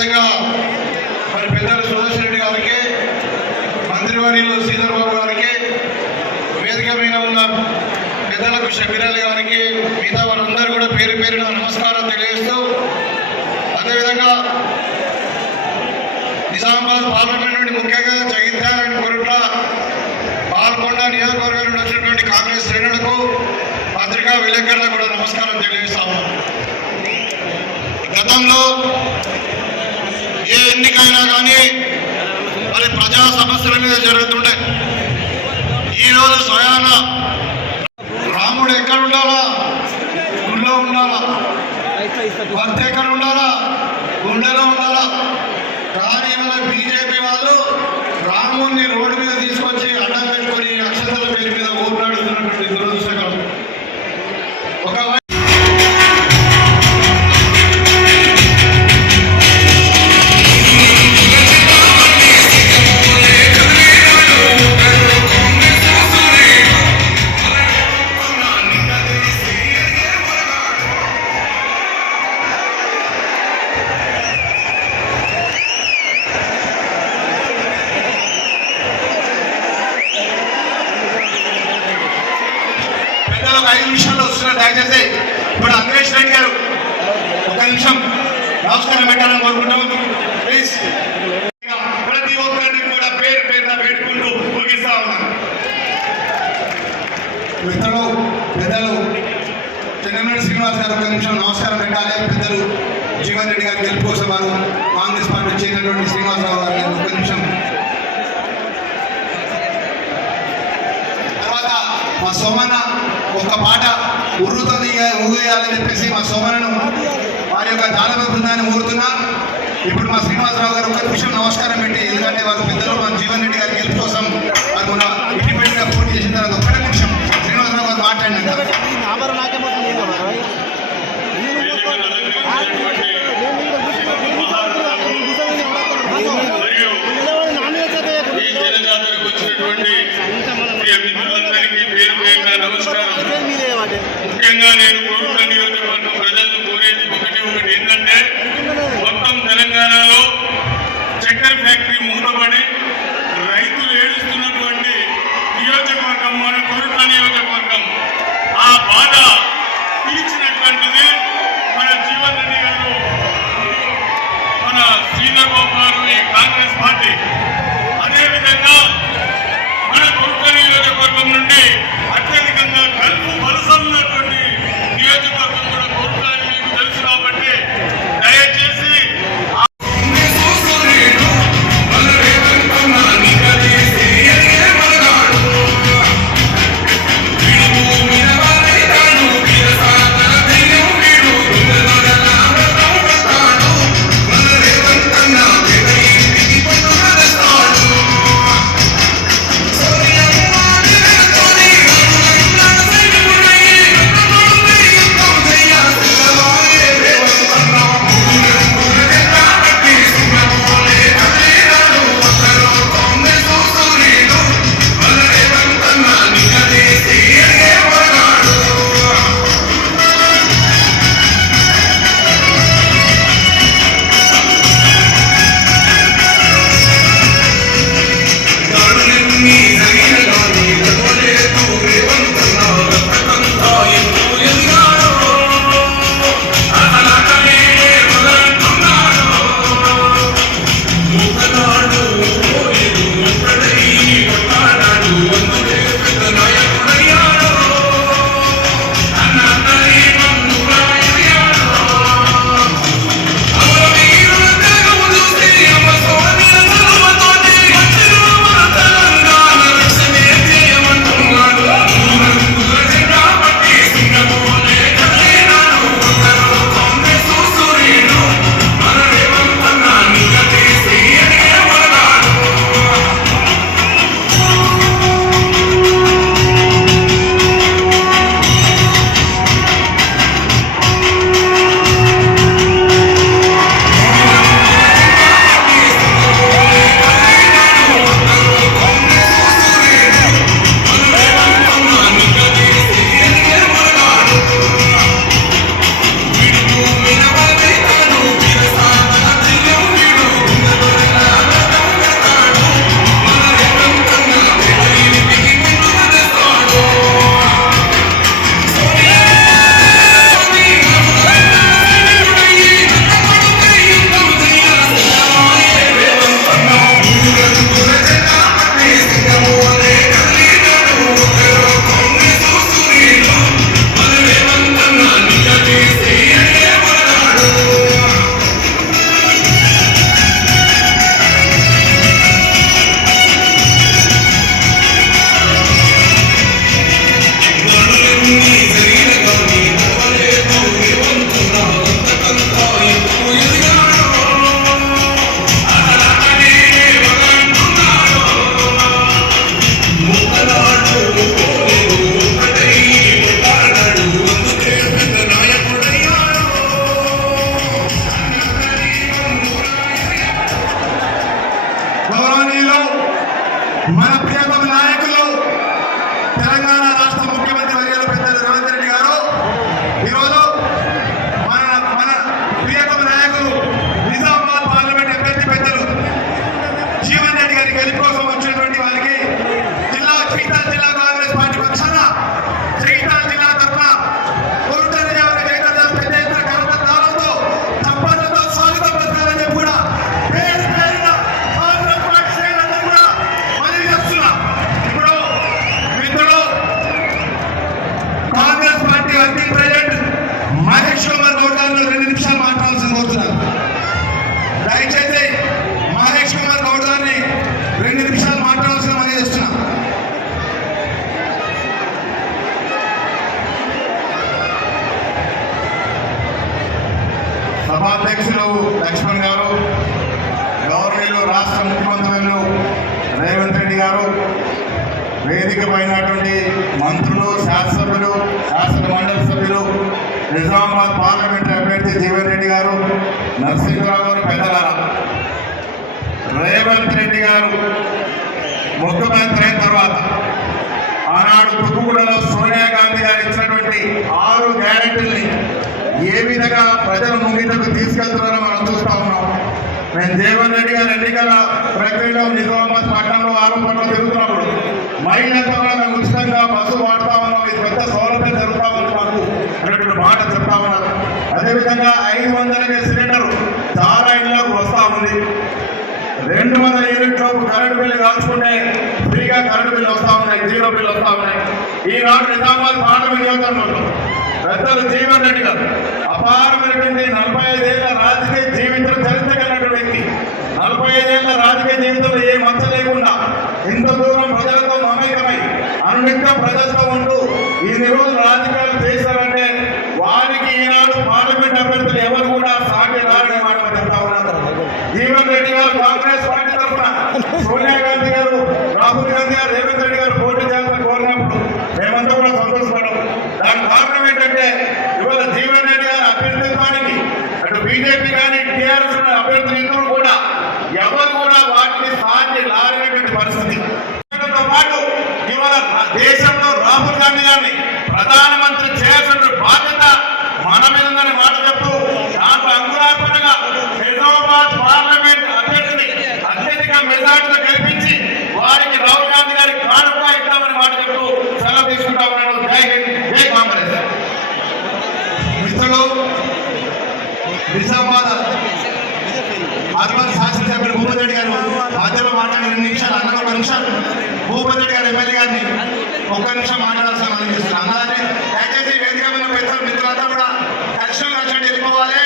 అదేవిధంగా మరి పెద్దలు సుదర్శన్ రెడ్డి గారికి, మంత్రివర్యులు శ్రీధర్ బాబు గారికి, వేదిక మీద ఉన్న పెద్దలకు షబీరాలి గారికి, మిగతా వారందరూ కూడా పేరు పేరున నమస్కారం తెలియజేస్తూ, అదేవిధంగా నిజామాబాద్ పార్లమెంట్ నుండి ముఖ్యంగా జగిత్యాల అండ్ కోరుట్ల పాల్గొండ నియోజకవర్గం నుండి వచ్చినటువంటి కాంగ్రెస్ శ్రేణులకు, పత్రికా విలేకరులకు కూడా నమస్కారం తెలియజేస్తా ఉన్నాం. గతంలో ఏ ఎన్నికైనా కానీ మరి ప్రజా సమస్యల మీద జరుగుతుండే. ఈరోజు స్వయాన రాముడు ఎక్కడ ఉండాలా? గుళ్ళో ఉండాలా? భర్త ఎక్కడ ఉండాలా? గుండెలో ఉండాలా? కానీ మన బీజేపీ వాళ్ళు రాముడిని రోడ్డు మీద తీసుకొచ్చి అడ్డం పెట్టుకొని అక్షంతల పేరు మీద ఓట్లాడుతున్నటువంటి దురదృష్టకరం. ఒకవైపు ఒక 5 నిమిషాల్లో వస్తున్నారు. దయచేసి ఇప్పుడు అఖిలేష్ రెడ్డి గారు ఒక నిమిషం నమస్కారం పెట్టాలని కోరుకుంటాం. ప్లీజ్ ప్రతి ఒక్కరిని కూడా పేరు పేరున పెట్టుకుంటూ ముగిస్తా ఉన్నాను. మిత్రులు, పెద్దలు చెన్నమనేని శ్రీనివాస్ గారు ఒక నిమిషం నమస్కారం పెట్టాలి. పెద్దలు జీవన్ రెడ్డి గారి గెలుపు కోసం వారు కాంగ్రెస్ పార్టీ చేసినటువంటి శ్రీనివాసరావు గారు ఒక నిమిషం. తర్వాత మా సోమన్న ఒక పాట ఊరుతుంది ఊగేయాలని చెప్పేసి మా సోమనను వారి యొక్క జానపద బృందాన్ని ఊరుతున్నా. ఇప్పుడు మా శ్రీనివాసరావు గారు ఒక నిమిషం నమస్కారం పెట్టి, ఎందుకంటే వారు పెద్దలు మా జీవన్ రెడ్డి గారి గెలుపు కోసం వారు మన ఇండిపెండెంట్గా పోటీ చేసిన తర్వాత ఒక్క నిమిషం శ్రీనివాసరావు గారు మాట్లాడినాక ముఖ్యంగా నేను కోరుట్ల నియోజకవర్గం ప్రజలను కోరేది ఒకటి ఏంటంటే, మొత్తం తెలంగాణలో చక్కెర ఫ్యాక్టరీ మూతపడి రైతులు ఏడుస్తున్నటువంటి నియోజకవర్గం మన కోరుట్ల నియోజకవర్గం. ఆ బాధ తీర్చినటువంటిది మన జీవన్ రెడ్డి గారు, మన శ్రీధర్ బాబు గారు, ఈ కాంగ్రెస్ పార్టీ. అదేవిధంగా మన కోరుట్ల నియోజకవర్గం నుండి అత్యధికంగా కలుపు వలసలున్నటువంటి నియోజకవర్గం మన ప్రియతమ నాయకులు తెలంగాణ రాష్ట్ర ముఖ్యమంత్రి వర్యులు పెద్దలు రేవంత్ రెడ్డి గారు ఈరోజు మన ప్రియతమ నాయకులు నిజామాబాద్ పార్లమెంట్ అభ్యర్థి పెద్దలు జీవన్ రెడ్డి గారి గెలుపు కోసం వచ్చినటువంటి వారికి జగిత్యాల జిల్లా కాంగ్రెస్ పార్టీ పక్షాన జగిత్యాల జిల్లా తరఫున పెద్ద ఎత్తున కరపత్రాలతో తప్పలతో స్వాగతం పలకాలని కూడా పేరు పేరున కాంగ్రెస్ పార్టీ శ్రేణులందరూ కూడా మనవి చేస్తున్నాం. ఇప్పుడు మిత్రుడు Congress party working president Mahesh Kumar Goud గారిని 2 నిమిషాలు మాట్లాడాల్సింది కోరుతున్నాను. దయచేసి మహేష్ కుమార్ గౌడ్ గారిని 2 నిమిషాలు మాట్లాడాల్సిన మనవి చేస్తున్నాం. సభాధ్యక్షులు లక్ష్మణ్ గారు, గౌరవనీయులు రాష్ట్ర ముఖ్యమంత్రులు రేవంత్ రెడ్డి గారు, వేదిక పైనటువంటి మంత్రులు, శాసనసభ్యులు, శాసన మండలి సభ్యులు, నిజామాబాద్ పార్లమెంటరీ అభ్యర్థి జీవన్ రెడ్డి గారు, నరసింహరావు గారు, పెద్దలారా, రేవంత్ రెడ్డి గారు ముఖ్యమంత్రి అయిన తర్వాత ఆనాడు తుక్కుగూడలో సోనియా గాంధీ గారు ఇచ్చినటువంటి 6 గ్యారెంటీల్ని ఏ విధంగా ప్రజల ముంగిటకు తీసుకెళ్తున్నారో మనం చూస్తా ఉన్నాం. నేను జీవన్ రెడ్డి గారు ఎన్నికల ప్రక్రియలో నిజామాబాద్ పట్టణంలో ఆరోపణలు తిరుగుతున్నప్పుడు మహిళలతో కూడా మేము ఉచితంగా బస్సు వాడుతా ఉన్నాం, ఇది పెద్ద సౌలభ్యం జరుగుతా ఉంది మాకు అనేటువంటి మాట చెప్తా ఉన్నారు. అదేవిధంగా 500కి సిలిండర్ చాలా ఇళ్లకు వస్తూ ఉంది. 200 యూనిట్లకు కరెంటు బిల్లు కాల్చుకుంటే ఫ్రీగా కరెంటు బిల్లు వస్తూ ఉన్నాయి, 0 బిల్లు వస్తూ ఉన్నాయి. ఈనాడు నిజామాబాద్ పార్లమెంట్ నియోజకవర్గంలో పెద్దలు జీవన్ రెడ్డి గారు అపారమైనటువంటి 45 ఏళ్ల రాజకీయ జీవితం చరిత్ర కలిగిన వ్యక్తి. 45 ఏళ్ల రాజకీయ జీవితంలో ఏ మచ్చ లేకుండా ఇంత దూరం ప్రజలతో మమేకమై అనునిత్యం ప్రజలతో ఉంటూ ఇన్ని రోజులు రాజకీయాలు చేశారంటే వారికి ఈనాడు పార్లమెంట్ అభ్యర్థులు ఎవరు కూడా సాటి రారనే మాట చెప్తా ఉన్నారు. జీవన్ రెడ్డి గారు కాంగ్రెస్ పార్టీ తరఫున సోనియా గాంధీ గారు, రాహుల్ గాంధీ గారు, రేవంత్ రెడ్డి గారు పోటీ చేయాలని కోరినప్పుడు మేమంతా కూడా సంతోషపడ్డాం. దానికి కారణం ఏంటంటే ఇవాళ జీవన్ రెడ్డి గారి అభ్యర్థిత్వానికి అటు బీజేపీ కానీ టీఆర్ఎస్ అభ్యర్థులు ఇద్దరు కూడా ఎవరు కూడా వాటిని సాధ్య లాగినటువంటి పరిస్థితి. తో పాటు ఇవాళ దేశంలో రాహుల్ గాంధీ గారిని ప్రధానమంత్రి చేయాల్సిన బాధ్యత మన మీద ఉందని మాట చెప్తూ దాంట్లో అంకురార్పణగా నిజామాబాద్ పార్లమెంట్ అభ్యర్థిని అత్యధిక మెజార్టీలో గెలిపించి వారికి రాహుల్ గాంధీ గారికి కానుక ఇద్దామని మాట చెప్తూ సెలవు తీసుకుంటా ఉన్నాడు. జై హింద్, జై కాంగ్రెస్. మిత్రులు, నిజామాబాద్ అర్బన్ శాసనసభ్యులు భూపతి రెడ్డి గారు మధ్యలో మాట్లాడిన 2 నిమిషాలు, అన్న 1 నిమిషం భూపతి రెడ్డి గారు ఎమ్మెల్యే గారిని 1 నిమిషం మాట్లాడాల్సిన మనం చేస్తున్నాం. అన్నదాన్ని దయచేసి వేదిక మీద పెద్దలు మిత్రులంతా కూడా కష్టం కష్టం వెళ్ళిపోవాలి.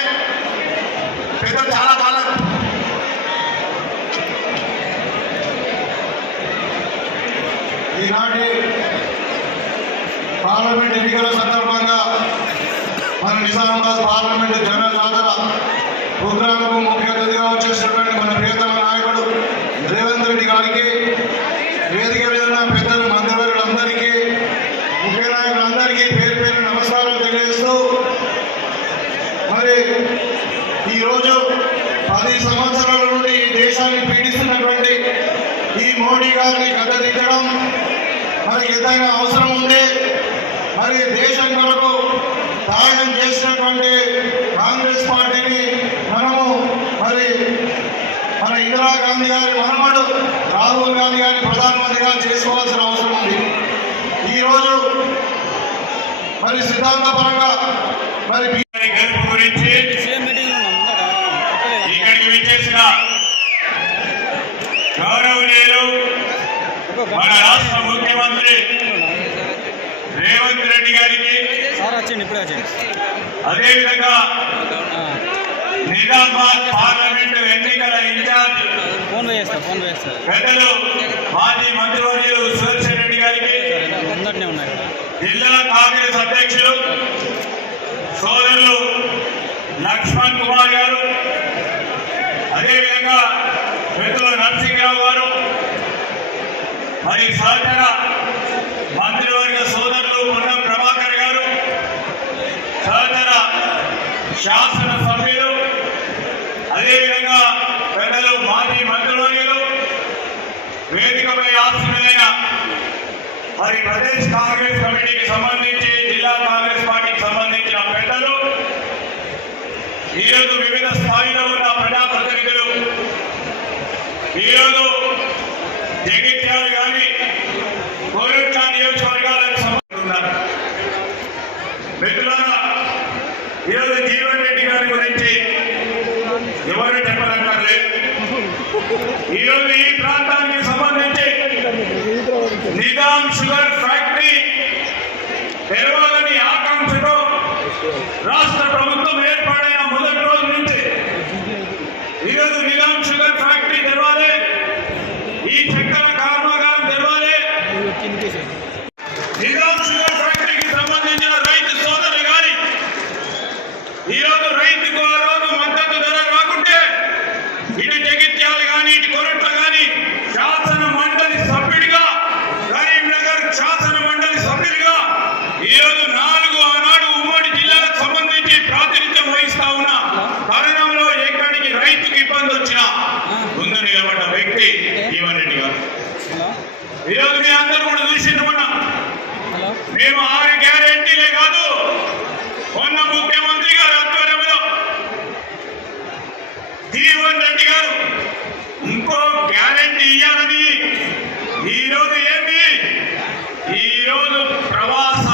పెద్దలు చాలా కాలం ఈనాటి పార్లమెంట్ ఎన్నికల సందర్భంగా మన నిజామాబాద్ పార్లమెంట్ జనరల్ జాతర ప్రోగ్రాంకు ముఖ్య అతిథిగా వచ్చేసినటువంటి మన ప్రియతమ నాయకుడు రేవంత్ రెడ్డి గారికి, వేదిక మీద ఉన్న పెద్దలు, మంత్రివర్యులందరికీ, ముఖ్య నాయకులందరికీ పేరు పేరు నమస్కారాలు తెలియజేస్తూ, మరి ఈరోజు 10 సంవత్సరాల నుండి ఈ దేశాన్ని పీడిస్తున్నటువంటి ఈ మోడీ గారిని గద్దెదించడం మరి ఎంతైనా అవసరం ఉంది. మరి దేశం కొరకు త్యాగం చేసినటువంటి కాంగ్రెస్ పార్టీని మనము మరి మన ఇందిరాగాంధీ గారి మనమడు రాహుల్ గాంధీ గారిని ప్రధానమంత్రిగా చేసుకోవాల్సిన అవసరం ఉంది. ఈరోజు మరి సిద్ధాంతపరంగా మరి గెలుపు గురించి ఇక్కడికి విచ్చేసిన గౌరవనీయులు మన రాష్ట్ర ముఖ్యమంత్రి రేవంత్ రెడ్డి గారికి, అదేవిధంగా నిజామాబాద్ పార్లమెంటు ఎన్నికల ఇన్ఛార్జ్ పెద్దలు మాజీ మంత్రివర్యులు సుదర్శన్ రెడ్డి గారికి, జిల్లా కాంగ్రెస్ అధ్యక్షులు సోదరులు లక్ష్మణ్ కుమార్ గారు, అదేవిధంగా పెద్దలు నరసింహరావు గారు, మరి సహచర శాసనసభ్యులు, అదేవిధంగా పెద్దలు మాజీ మంత్రివర్యులు, వేదికపై ఆసీనులైన మరి ప్రదేశ్ కాంగ్రెస్ కమిటీకి సంబంధించి, జిల్లా కాంగ్రెస్ పార్టీకి సంబంధించిన పెద్దలు, ఈరోజు వివిధ స్థాయిలో ఉన్న ప్రజాప్రతినిధులు, ఈరోజు జగిత్యాలు కానీ కోరుట్ల నియోజకవర్గాలకు సంబంధించున్నారు. మిత్రులారా, ఈరోజు జీవన్ రెడ్డి గారి గురించి ఎవరు చెప్పనక్కర్లేదు. ఈరోజు ఈ ప్రాంతానికి సంబంధించి నిజాం షుగర్ ఫ్యాక్టరీ తెరవాలని ఆకాంక్షతో రాష్ట్ర ప్రభుత్వం ఏర్పాటైన మొదటి రోజు నుంచి ఈరోజు నిజాం షుగర్ ఫ్యాక్టరీ తెరవాలి, ఈ చక్కెర కర్మాగారం తెరవాలి. నిజాం షుగర్ ఫ్యాక్టరీకి సంబంధించిన రైతు సోదరులు కానీ ఈరోజు రైతుకు ఆ రోజు మద్దతు ధర రాకుంటే ఇటు జగిత్యాలు కానీ ఇటు కొరట్ల కానీ శాసన మండలి సభ్యుడిగా, కరీంనగర్ శాసన మండలి సభ్యుడిగా ఈరోజు 4 ఆనాడు ఉమ్మడి జిల్లాలకు సంబంధించి ప్రాతినిధ్యం వహిస్తా ఉన్న తరుణంలో ఎక్కడికి రైతుకి ఇబ్బంది వచ్చినా ముందు నిలబడ్డ వ్యక్తి జీవన్ రెడ్డి గారు. ఈరోజు మీ అందరూ కూడా చూసింటున్నా, మేము 6 గ్యారెంటీలే కాదు, మొన్న ముఖ్యమంత్రి గారు ఆధ్వర్యంలో జీవన్ రెడ్డి గారు ఇంకో గ్యారెంటీ ఇవ్వాలని ఈరోజు ఈరోజు ప్రవాస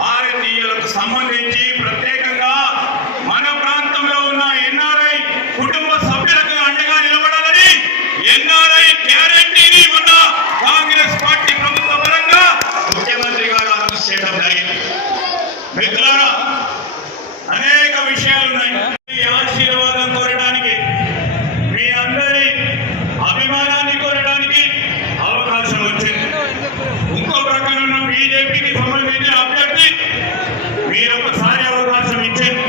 భారతీయులకు సంబంధించి ప్రత్యేకంగా మన ప్రాంతంలో ఉన్న ఎన్ఆర్ఐ కుటుంబ సభ్యులకు అండగా నిలబడాలని ఎన్ఆర్ఐ గ్యారెంటీని ఉన్న కాంగ్రెస్ పార్టీ ప్రభుత్వ పరంగా ముఖ్యమంత్రి గారు అనౌన్స్ చేయడం జరిగింది. మిత్రులారా, అనేక విషయాలు ఉన్నాయి. ఈ ఆశీర్వాదం కోరడానికి, మీ అందరి అభిమానాన్ని కోరడానికి అవకాశం వచ్చింది. ఇంకో ప్రక్కన ఉన్న బీజేపీకి సంబంధించిన అభ్యర్థి మీరు ఒకసారి అవకాశం ఇచ్చింది.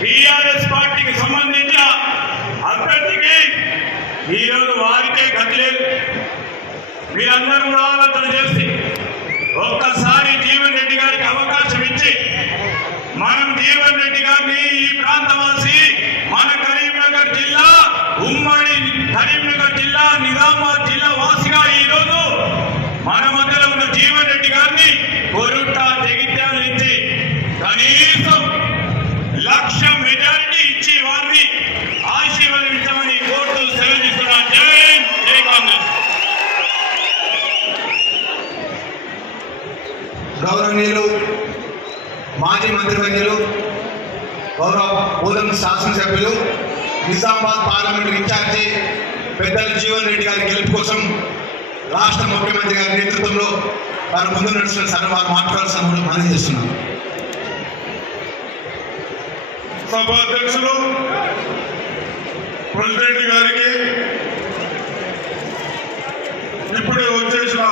టీఆర్ఎస్ పార్టీకి సంబంధించిన అభ్యర్థికి ఈరోజు వారికే గతి లేదు. మీరందరూ కూడా ఆలోచన చేసి ఒక్కసారి జీవన్ రెడ్డి గారికి అవకాశం ఇచ్చి, మనం జీవన్ రెడ్డి గారిని ఈ ప్రాంతవాసి, మన కరీంనగర్ జిల్లా, ఉమ్మడి కరీంనగర్ జిల్లా, నిజామాబాద్ జిల్లా వాసిగా ఈరోజు మన మధ్యలో ఉన్న జీవన్ రెడ్డి గారిని కొరుట్ట జగిత్యాల నుంచి కనీసం 1,00,000 మెజారిటీ ఇచ్చి వారిని ఆశీర్వదించమని కోర్టు సెలవు తీసుకున్న జై కాంగ్రెస్. గౌరవనీయులు మాజీ మంత్రివర్యులు, గౌరవ బోధన శాసనసభ్యులు, నిజామాబాద్ పార్లమెంట్ ఇన్ఛార్జి పెద్దలు జీవన్ రెడ్డి గారి గెలుపు కోసం రాష్ట్ర ముఖ్యమంత్రి గారి నేతృత్వంలో వారు ముందు నడుస్తున్న సరే వారు మాట్లాడాల్సిన కూడా మనం చేస్తున్నాం. సభాధ్యక్షులు ప్రెసిడెంట్ గారికి, ఇప్పుడే వచ్చేసిన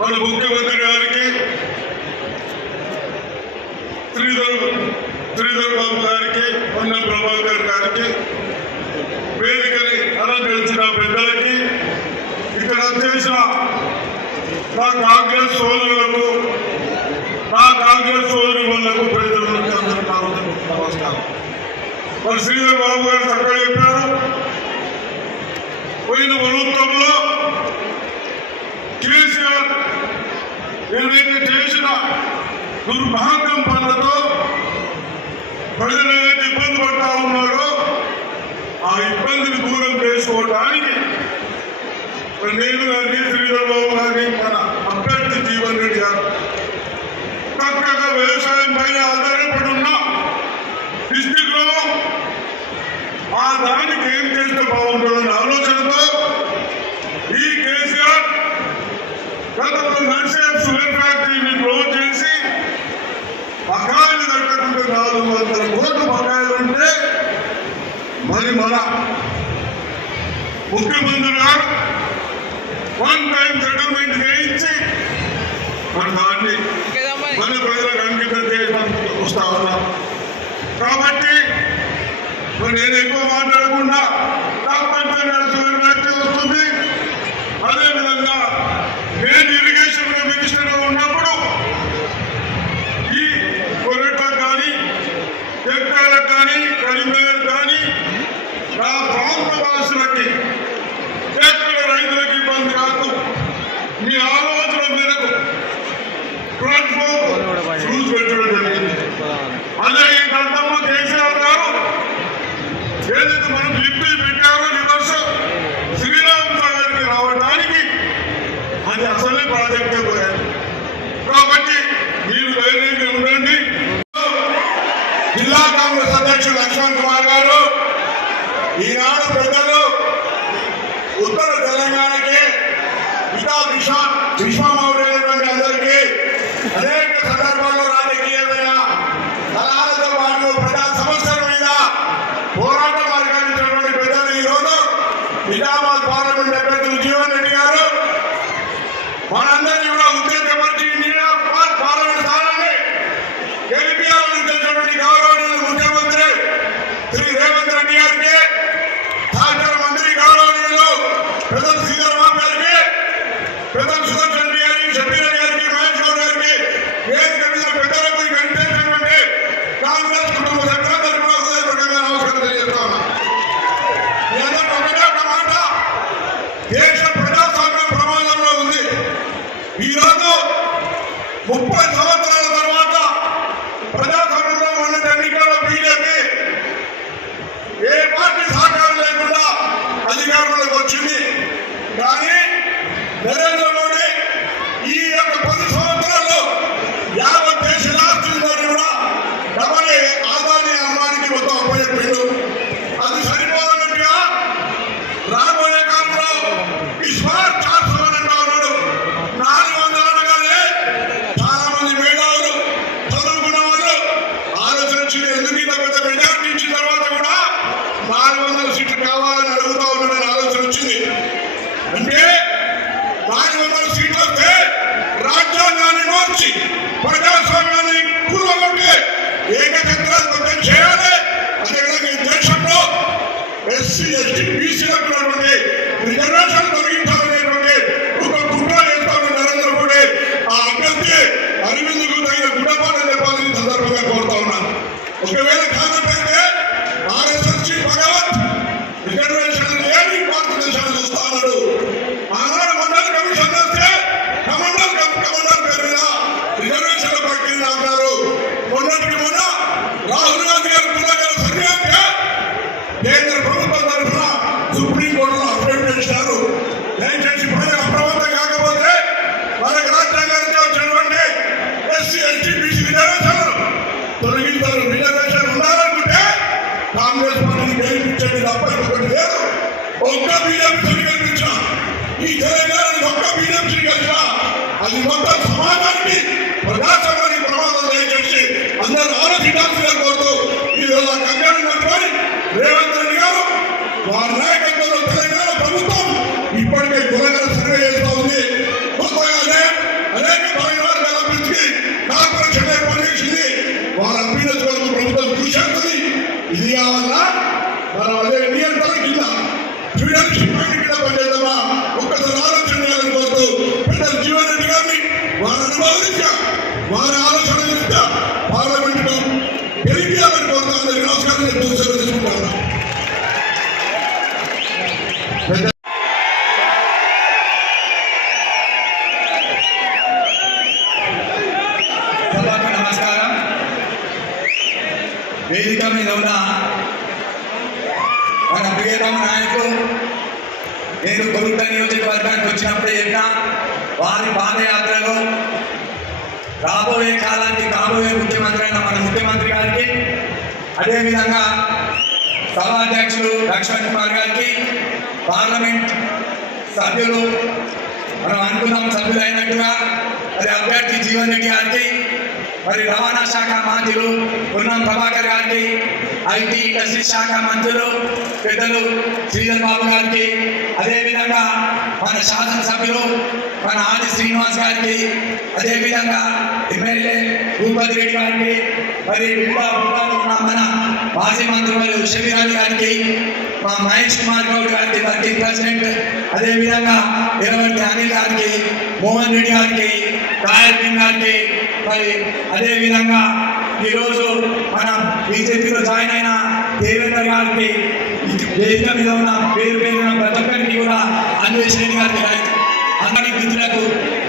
మన ముఖ్యమంత్రి గారికి, శ్రీధర్ బాబు గారికి, పొన్నం ప్రభాకర్ గారికి, వేదికని అలంకరించిన పెద్దలకి, ఇక్కడ చేసిన నా కాంగ్రెస్ సోదరులకు, నా కాంగ్రెస్ సోదరులకు, ప్రజలకు అందరికీ నమస్కారం. మరి శ్రీధర్ బాబు గారు చక్కగా చెప్పారు. పోయిన ప్రభుత్వంలో కేసీఆర్ ఏదైతే చేసిన దుర్మార్గం పనులతో ప్రజలు ఏదైతే ఇబ్బంది పడతా ఉన్నారో ఆ ఇబ్బందిని దూరం చేసుకోవడానికి నేను కానీ, శ్రీధర్ బాబు గారి, మన అభ్యర్థి జీవన్ రెడ్డి గారు చక్కగా వ్యవసాయం పైన ఆధారపడి ఉన్న డిస్టిక్ లో ఆ దానికి ఏం చేస్తే బాగుంటుందన్న ఆలోచనతో ఈ కేసీఆర్ గతంలో నడిచే షుగర్ ఫ్యాక్టరీని క్లోజ్ చేసి బకాయిలు కట్టకుంటే 400 కోట్ల బకాయిలు ఉంటే మరి మన ముఖ్యమంత్రి గారు 1 టైం సెటిల్మెంట్ చేయించి మన దాన్ని మన ప్రజలకు అంకితం చేయడానికి వస్తా ఉన్నాం. కాబట్టి నేను ఎక్కువ మాట్లాడకుండా తప్పనిసరిగా షుగర్ ఫ్యాక్టరీ వస్తుంది. అదేవిధంగా నేను ఇరిగేషన్ మినిస్టర్గా ఉన్నప్పుడు ఈ కొరట అది అసలే ప్రాజెక్టే పోయారు. కాబట్టి మీరు ధైర్యంగా ఉండండి. జిల్లా కాంగ్రెస్ అధ్యక్షుడు లక్ష్మణ్ కుమార్ గారు ఈనాడు పెద్దలు ఉత్తర తెలంగాణకి విశ్వమౌరైనటువంటి అందరికీ అనేక సందర్భాల్లో రాజకీయమైన కళాలతో పాటు ప్రజా సమస్యల మీద పోరాటం మార్గాన్నిచ్చినటువంటి పెద్దలు ఈరోజు నిజామాబాద్ పార్లమెంట్ అభ్యర్థులు జీవన్ రెడ్డి గారు మనందరినీ కూడా ఉత్తేజపరిచి పార్లమెంట్ స్థానాన్ని గెలిపించాలని తెలిసినటువంటి గౌరవనీయులు ముఖ్యమంత్రి శ్రీ రేవంత్ రెడ్డి గారికి, సహచార మంత్రి గౌరవనీయులు పెద్దలు శ్రీధర్బాబు గారికి, పెద్దలు సుదర్శన్ రెడ్డి గారికి, షబీర్ గారికి, మహేష్ గౌడ్ గారికి, వేదిక మీద పెద్దలకు కనిపించినటువంటి కాంగ్రెస్ కుటుంబ సభ్యులందరికీ కూడా హృదయపూర్వకంగా నమస్కారం తెలియజేస్తా ఉన్నా. మీ అందరికీ ఒకటే ఒక మాట, దేశ ప్రజాస్వామ్యం ప్రమాదంలో ఉంది. ఈరోజు 30 సంవత్సరాల తర్వాత ప్రజాస్వామ్యంలో ఉన్న ఎన్నికల్లో బీజేపీ ఏ పార్టీ సహకారం లేకుండా అధికారంలోకి వచ్చింది. కానీ నరేంద్ర మోడీ ఈ యొక్క 10 సంవత్సరాల్లో 50 దేశాల ఆస్తులని కూడా డబల్ ఆదాని అమ్మానికి మొత్తం అప్పచెప్పిండు. అది సరిపోదన్నట్టుగా రాబోయే కాలంలో ఈ స్మార్ట్ ట్రాన్స్ఫర్ అంటా ఉన్నాడు. 400 అనగానే చాలా మంది మేధావులు చదువుకున్న వాళ్ళు ఆలోచన వచ్చింది. ఎందుకు ఇంత పెద్ద మెజార్టీ ఇచ్చిన తర్వాత కూడా 400 సీట్లు కావాలని అడుగుతా ఉన్నాడని ఆలోచన వచ్చింది. అంటే 400 సీట్లు వస్తే రాజ్యాంగాన్ని మార్చి ప్రజాస్వామ్యాన్ని కూలగొట్టి ఏకఛత్రాధిపత్యం చేయాలి. అదేవిధంగా ఈ దేశంలో ఎస్సీ ఎస్టీ బీసీలకు ఉన్నటువంటి రిజర్వేషన్ తొలగించాలనేటువంటి ఒక కుట్ర చేస్తామని నరేంద్ర మోడీ ఆ అభ్యర్థి అరవింద్కు తగిన గుణపాఠం చెప్పాలని సందర్భంగా కోరుతా ఉన్నాను. ఒకవేళ కానట్లయితే ఆర్ఎస్ఎస్ భగవత్ రిజర్వేషన్ లేని భారతదేశాన్ని చూస్తా అన్నాడు. ఆనాడు మండల కమిషన్ వస్తే కమాండర్ పేరు మీద రిజర్వేషన్ల ప్రక్రియ ఆపారు. మొన్నటికి మొన్న రాహుల్ గాంధీ గారు పిల్లగారు సరిగ్గా కేంద్ర ప్రభుత్వం తరఫున సుప్రీంకోర్టులో అఫిడవిట్ చేసినారు. దయచేసి ప్రజలు అప్రమత్తం కాకపోతే మనకు రాజ్యాంగానికి వచ్చినటువంటి ఎస్సీ ఎస్టీ బీసీ రిజర్వేషన్ తొలగిస్తారు. రిజర్వేషన్ ఉండాలనుకుంటే కాంగ్రెస్ పార్టీని గెలిపించండి తప్ప ఇంకొకటి లేదు. ఒక్క బీజేపీ గెలిపించా, ఈ తెలంగాణకి ఒక్క బీజేపీ గెలిచినా అది మొత్తం సమాజానికి ప్రజాస్వామ్యానికి ప్రమాదం. దయచేసి అందరూ ఆలోచించాల్సిందిగా కోరుతూ ఈరోజు ఆ కళ్యాణం కట్టుకొని రేవంత్ రెడ్డి గారు వారి నాయకత్వంలో తెలంగాణ ప్రభుత్వం ఇప్పటికే గుణగల సర్వే చేస్తూ ఉంది. కొత్తగా అనేక బలహీనాలు కల్పించి కార్పొరేషన్ ఏర్పాటు చేసింది. వారి అభ్యున్నతి వరకు ప్రభుత్వం కృషి చేస్తుంది. ఇది కావాలా మనం అదే నియంత్రణ కింద లీడర్షిప్ కింద పనిచేద్దామా ఒక్కసారి ఆలోచన చేయాలని కోరుతూ పెద్దలు జీవన్ రెడ్డి గారిని వారి అనుభవం వారి ఆలోచన పార్లమెంట్ గెలిపించాలని కోరుతూ అందరికీ నమస్కారం చెప్తూ సెలవు తీసుకుంటాను. నమస్కారం. వేదిక మీద ఉన్న మన ప్రియతమ నాయకులు, నేను కొరుట్ట నియోజకవర్గానికి వచ్చినప్పుడు చెప్పిన వారి పాదయాత్రలో రాబోయే కాలానికి కాబోయే ముఖ్యమంత్రి అయిన మన ముఖ్యమంత్రి గారికి, అదేవిధంగా సభాధ్యక్షులు లక్ష్మణ్ కుమార్ గారికి, పార్లమెంట్ సభ్యులు మనం అనుకున్నాం సభ్యులైనట్టుగా మరి అభ్యర్థి జీవన్ రెడ్డి గారికి, మరి రవాణా శాఖ మంత్రులు పొన్నం ప్రభాకర్ గారికి, ఐటీ ఇండస్ట్రీ శాఖ మంత్రులు పెద్దలు శ్రీధర్ బాబు గారికి, అదేవిధంగా మన శాసనసభ్యులు మన ఆది శ్రీనివాస్ గారికి, అదేవిధంగా ఎమ్మెల్యే భూపతి రెడ్డి గారికి, మరి మన మాజీ మంత్రులు షబీర్ గారికి, మా మహేష్ కుమార్ గౌడ్ గారికి వర్కింగ్ ప్రెసిడెంట్, అదేవిధంగా ఎర్రవల్లి అనిల్ గారికి, మోహన్ రెడ్డి గారికి, కాయల్ గారికి, మరి అదేవిధంగా ఈరోజు మన బీజేపీలో జాయిన్ అయిన దేవేందర్ గారికి, వేదిక మీద ఉన్న పేరు పేరున ప్రతి ఒక్కరికి కూడా అన్వేషణ గారికి, అందరి మిత్రులకు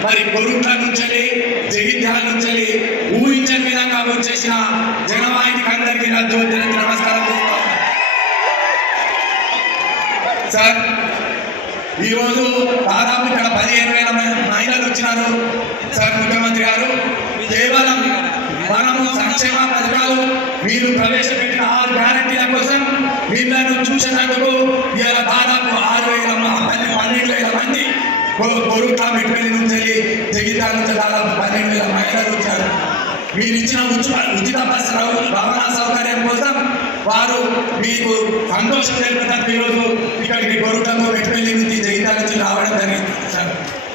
మరి కొరుట్ల నుంచి జగిత్యాల నుంచి ఊహించని విధంగా వచ్చేసిన జనవాహినికి అందరికీ నమస్కారం సార్. ఈరోజు దాదాపు ఇక్కడ 15,000 మహిళలు సంక్షేమ పథకాలు మీరు ప్రవేశపెట్టిన 6 గ్యారెంటీల కోసం వీళ్ళను చూసినందుకు ఇలా దాదాపు 12,000 మంది కొరుట్ల మెట్పల్లి నుంచి వెళ్ళి జగిత్యాల నుంచి దాదాపు 12,000 మహిళలు వచ్చారు. మీరు ఇచ్చిన ఉచిత బస్సు రవాణా సౌకర్యం కోసం వారు మీకు సంతోషం తెలిపడానికి ఈరోజు ఇక్కడికి కొరుట్లలో మెట్పల్లి నుంచి జగిత్యాల నుంచి రావడం జరిగింది సార్.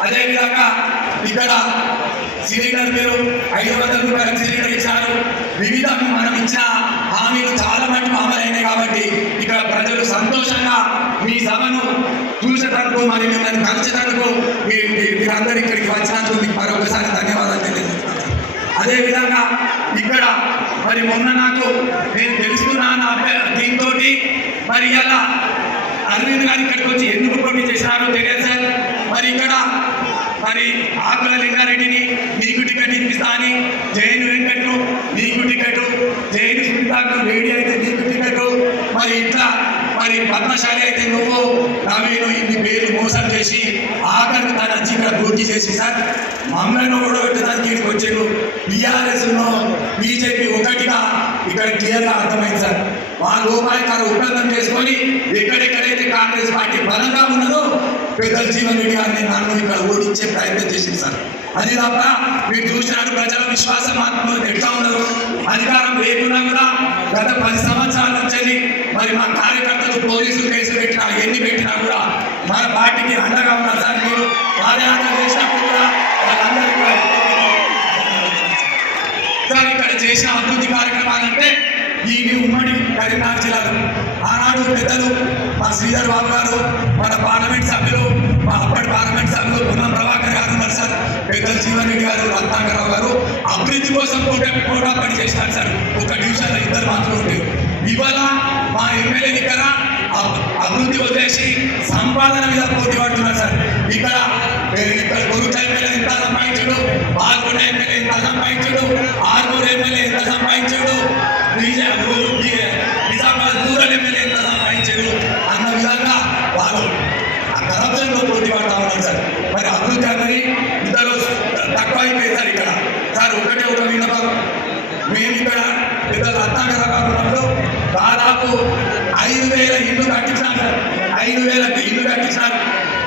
అదేవిధంగా ఇక్కడ సిలిండర్ మీరు 500 రూపాయల సిలిండర్ ఇచ్చారు. వివిధ మనం ఇచ్చిన హామీలు చాలా మటుకు అమలైనాయి కాబట్టి ఇక్కడ ప్రజలు సంతోషంగా మీ సభను చూసేటందుకు మరి మిమ్మల్ని కలిసేటందుకు మీరందరూ ఇక్కడికి వచ్చినందుకు మీకు మరొకసారి ధన్యవాదాలు తెలియజేస్తున్నాను. అదేవిధంగా ఇక్కడ మరి మొన్న నాకు నేను తెలుస్తున్నాను దీంతో మరి ఇలా అరవింద్ గారు ఇక్కడికి వచ్చి ఎందుకు పోటీ చేసినారో తెలియదు సార్. మరి ఇక్కడ మరి ఆకుల లింగారెడ్డిని నీకు టికెట్ ఇప్పిస్తా అని, జైన్ వెంకట్ నీకు టికెట్, జైన్ సునీతాకు లేడీ అయితే నీకు టికెట్, మరి ఇట్లా మరి పద్మశాలి అయితే నువ్వు నవీను ఇన్ని పేర్లు మోసం చేసి ఆఖరికి తను వచ్చి ఇక్కడ పోటీ చేసి సార్ మమ్మల్ని కూడా పెట్టడానికి ఇక్కడికి వచ్చారు. బీఆర్ఎస్ను బీజేపీ ఒకటిగా ఇక్కడ క్లియర్గా అర్థమైంది సార్. వాళ్ళు ఉపాయకార ఒప్పందం చేసుకొని ఎక్కడెక్కడైతే కాంగ్రెస్ పార్టీ బలంగా ఉన్నదో పెద్దల జీవన్ రెడ్డి గారిని నన్ను ఇక్కడ ఓడించే ప్రయత్నం చేసింది సార్. అది తప్ప మీరు చూసినారు ప్రజల విశ్వాసం ఆత్మహత్య ఎట్లా ఉండదు. అధికారం లేకున్నా కూడా గత 10 సంవత్సరాల నుంచి మరి మా కార్యకర్తలు పోలీసులు కేసులు పెట్టినా ఎన్ని పెట్టినా కూడా మన పార్టీకి అండగా ఉన్నారు సార్. మీరు పాదయాత్ర చేసినప్పుడు కూడా వాళ్ళందరికీ సార్ ఇక్కడ చేసిన అభివృద్ధి కార్యక్రమాలంటే ఈ ఉమ్మడి కరీంనగర్ జిల్లాలో ఆనాడు పెద్దలు మా శ్రీధర్ బాబు గారు, మన పార్లమెంట్ సభ్యులు, మా అప్పటి పార్లమెంట్ సభ్యులు పున్నం ప్రభాకర్ గారు ఉన్నారు సార్, పెద్దలు జీవన్ రెడ్డి గారు, రత్నాకరరావు గారు అభివృద్ధి కోసం కూడా పని చేసినారు సార్. ఒక డివిజన్లో 2 మాత్రం ఉంటే ఇవాళ మా ఎమ్మెల్యే ఇక్కడ అభివృద్ధి వదిలేసి సంపాదన మీద పోటీ పడుతున్నారు సార్. ఇక్కడ కొరుట్ల ఎమ్మెల్యే ఎంత సంపాదించాడు, పాల్గొండ ఎమ్మెల్యే ఎంత సంపాదించాడు, ఆర్మూరు ఎమ్మెల్యే ఎంత సంపాదించాడు, నిజామాబాద్ రూరల్ ఎమ్మెల్యే ఎంత సంపాదించాడు అన్న విధంగా వాళ్ళు ఆ కరప్షన్లో పోటీ పడతా ఉన్నారు సార్. మరి అభివృద్ధి అనేది ఇద్దరు తక్కువ అయిపోయింది సార్. ఇక్కడ సార్ ఒకటే ఒక విన్నపం, మేము ఇక్కడ పెద్ద రత్నాకరరావు ఉన్నప్పుడు దాదాపు 5,000 ఇల్లు కట్టించినారు సార్. 5,000 ఇల్లు కట్టించినారు.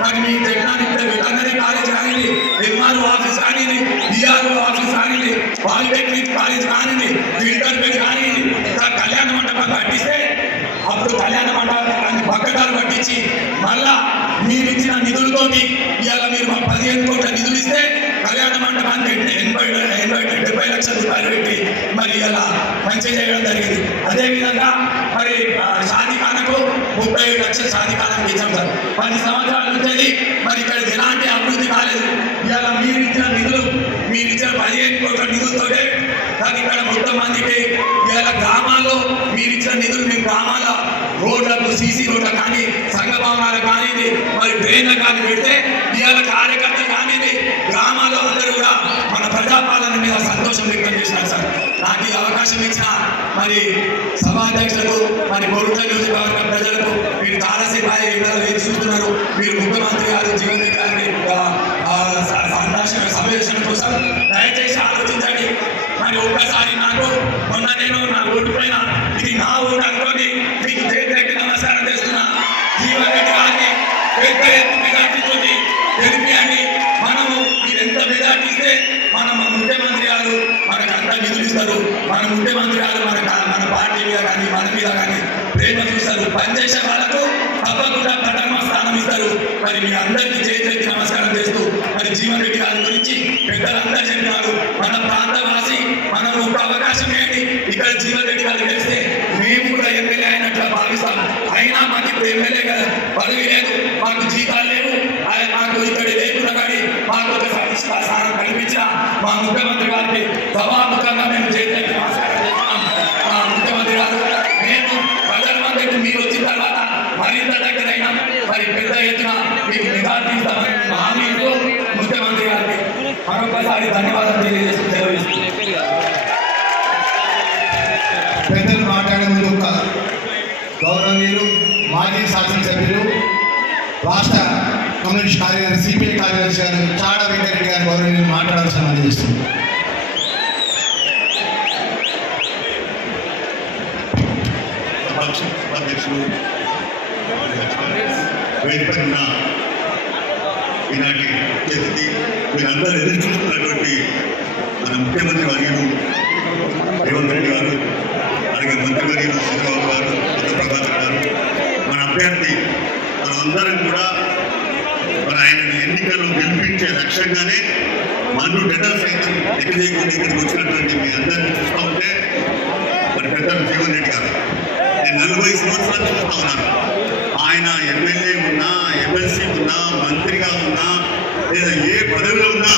మరి మీ టెక్నాలజీ వెటర్నరీ కాలేజ్ కానిది, ఎంఆర్ఓ ఆఫీస్ కానిది, డిఆర్ఓ ఆఫీస్ కానిది, పాలిటెక్నిక్ కాలేజ్ కానిది, ఫిల్టర్ బెడ్ కానిది, కళ్యాణ మండపం కట్టిస్తే అప్పుడు కళ్యాణ మండపాన్ని పక్కదారు పట్టించి మళ్ళా మీరు ఇచ్చిన నిధులతోటి ఇవాళ మీరు 15 కోట్ల నిధులు ఇస్తే కళ్యాణ మండపానికి 70 లక్షల రూపాయలు పెట్టి మరి ఇలా మంచి చేయడం జరిగింది. అదేవిధంగా మరి షాదీఖానకు 37 లక్షల షాదీఖానానికి ఇచ్చాం సార్. 10 సంవత్సరాల నుంచి మరి ఇక్కడ ఎలాంటి అభివృద్ధి కాలేదు. ఇవాళ మీరు ఇచ్చిన నిధులు, మీరు ఇచ్చిన 15 కోట్ల నిధులతోటే కానీ ఇక్కడ మొత్తం మందికి ఇవాళ గ్రామాల్లో మీరు ఇచ్చిన నిధులు మేము గ్రామాల రోడ్లకు, సీసీ రోడ్లకు కానీ, సంఘ భవనాలకు కానీ, మరి డ్రైన్లకు కానీ పెడితే ఇవాళ కార్యకర్తలు కానీ గ్రామాల్లో అందరూ కూడా మన ప్రజాపాలన మీద సంతోషం వ్యక్తం చేసినారు సార్. నాకు ఈ అవకాశం ఇచ్చిన మరి సభాధ్యక్షులకు, మరి కొరుట్ల నియోజకవర్గ ప్రజలకు మీరు చాలాసేపు ఎదురు చూస్తున్నారు. మీరు ముఖ్యమంత్రి గారు జీవన్ రెడ్డి గారిని సమావేశం కోసం దయచేసి ఆలోచించండి. మరి ఒక్కసారి నాకు మొన్న నేను నా ఓటు పైన ఇది నా ఓటు అనుకోని మీకు దగ్గర నమస్కారం చేస్తున్నా. జీవన్ రెడ్డి గారిని పెద్ద మెజార్టీతోటి గెలిపియండి. మనము మీరు ఎంత మెజార్టీ ఇస్తే మన ముఖ్యమంత్రి గారు మనకు అంతా నిధులు ఇస్తారు. మన ముఖ్యమంత్రి గారు మన పార్టీ మీద కానీ, మన మీద కానీ ప్రేమ చూస్తారు. పనిచేసే వాళ్ళకు తప్పకుండా ప్రథమ స్థానం ఇస్తారు. మరి మీ అందరికీ చేతులెత్తి నమస్కారం చేస్తూ మరి జీవన్ రెడ్డి గారి గురించి పెద్దలందరూ చెప్పినారు. మన ప్రాంతవాసి మనం ఒక అవకాశం ఏంటి, ఇక్కడ జీవన్ రెడ్డి గారు గెలిస్తే మేము కూడా ఎమ్మెల్యే అయినట్లు భావిస్తాము. అయినా మాకు ఇప్పుడు ఎమ్మెల్యే కదా పదవి లేదు, మాకు జీతాలు లేవు, మాకు ఇక్కడ లేకుండా కానీ మాకు ఒక స్థానం కల్పించిన మా ముఖ్యమంత్రి గారికి సభాముఖంగా మేము చేతులెత్తి నమస్కారం చేస్తున్నాం. మా ముఖ్యమంత్రి గారు మేము ప్రజల మధ్యకు మీరు వచ్చిన తర్వాత మరింత దగ్గరైనా మరి పెద్ద ఎత్తున మీకు మెజార్టీ ఇస్తామని హామీతో ముఖ్యమంత్రి గారికి మరొకసారి ధన్యవాదాలు తెలియజేస్తున్నాను. పెద్దలు మాట్లాడే ముందు ఒక గౌరవనీయులు మాజీ శాసనసభ్యులు, రాష్ట్ర కమ్యూనిస్ట్ కార్యదర్శి, సిపిఐ కార్యదర్శి గారు చాడ వెంకటరెడ్డి గారు గౌరవనీయులు మాట్లాడాల్సిన అందజేస్తుంది. ఈనాటి చేతికి మీరందరూ ఎదురు చూస్తున్నటువంటి మన ముఖ్యమంత్రి వర్యులు రేవంత్ రెడ్డి గారు, అలాగే మంత్రివర్యులు చంద్రబాబు గారు, ప్రభాకర్ గారు, మన అభ్యర్థి మనందరం కూడా మన ఆయన ఎన్నికల్లో గెలిపించే లక్ష్యంగానే మన్ను డెటల్ సైతం ఎక్కడ చేయకుండా ఇక్కడికి వచ్చినటువంటి మీ అందరినీ చూస్తూ ఉంటే మరి పెద్దలు జీవన్ రెడ్డి గారు నేను 40 సంవత్సరాలు చూస్తూ ఉన్నాను. ఆయన ఎమ్మెల్యే ఉన్నా, ఎమ్మెల్సీ ఉన్నా, మంత్రిగా ఉన్నా, లేదా ఏ పదవిలో ఉన్నా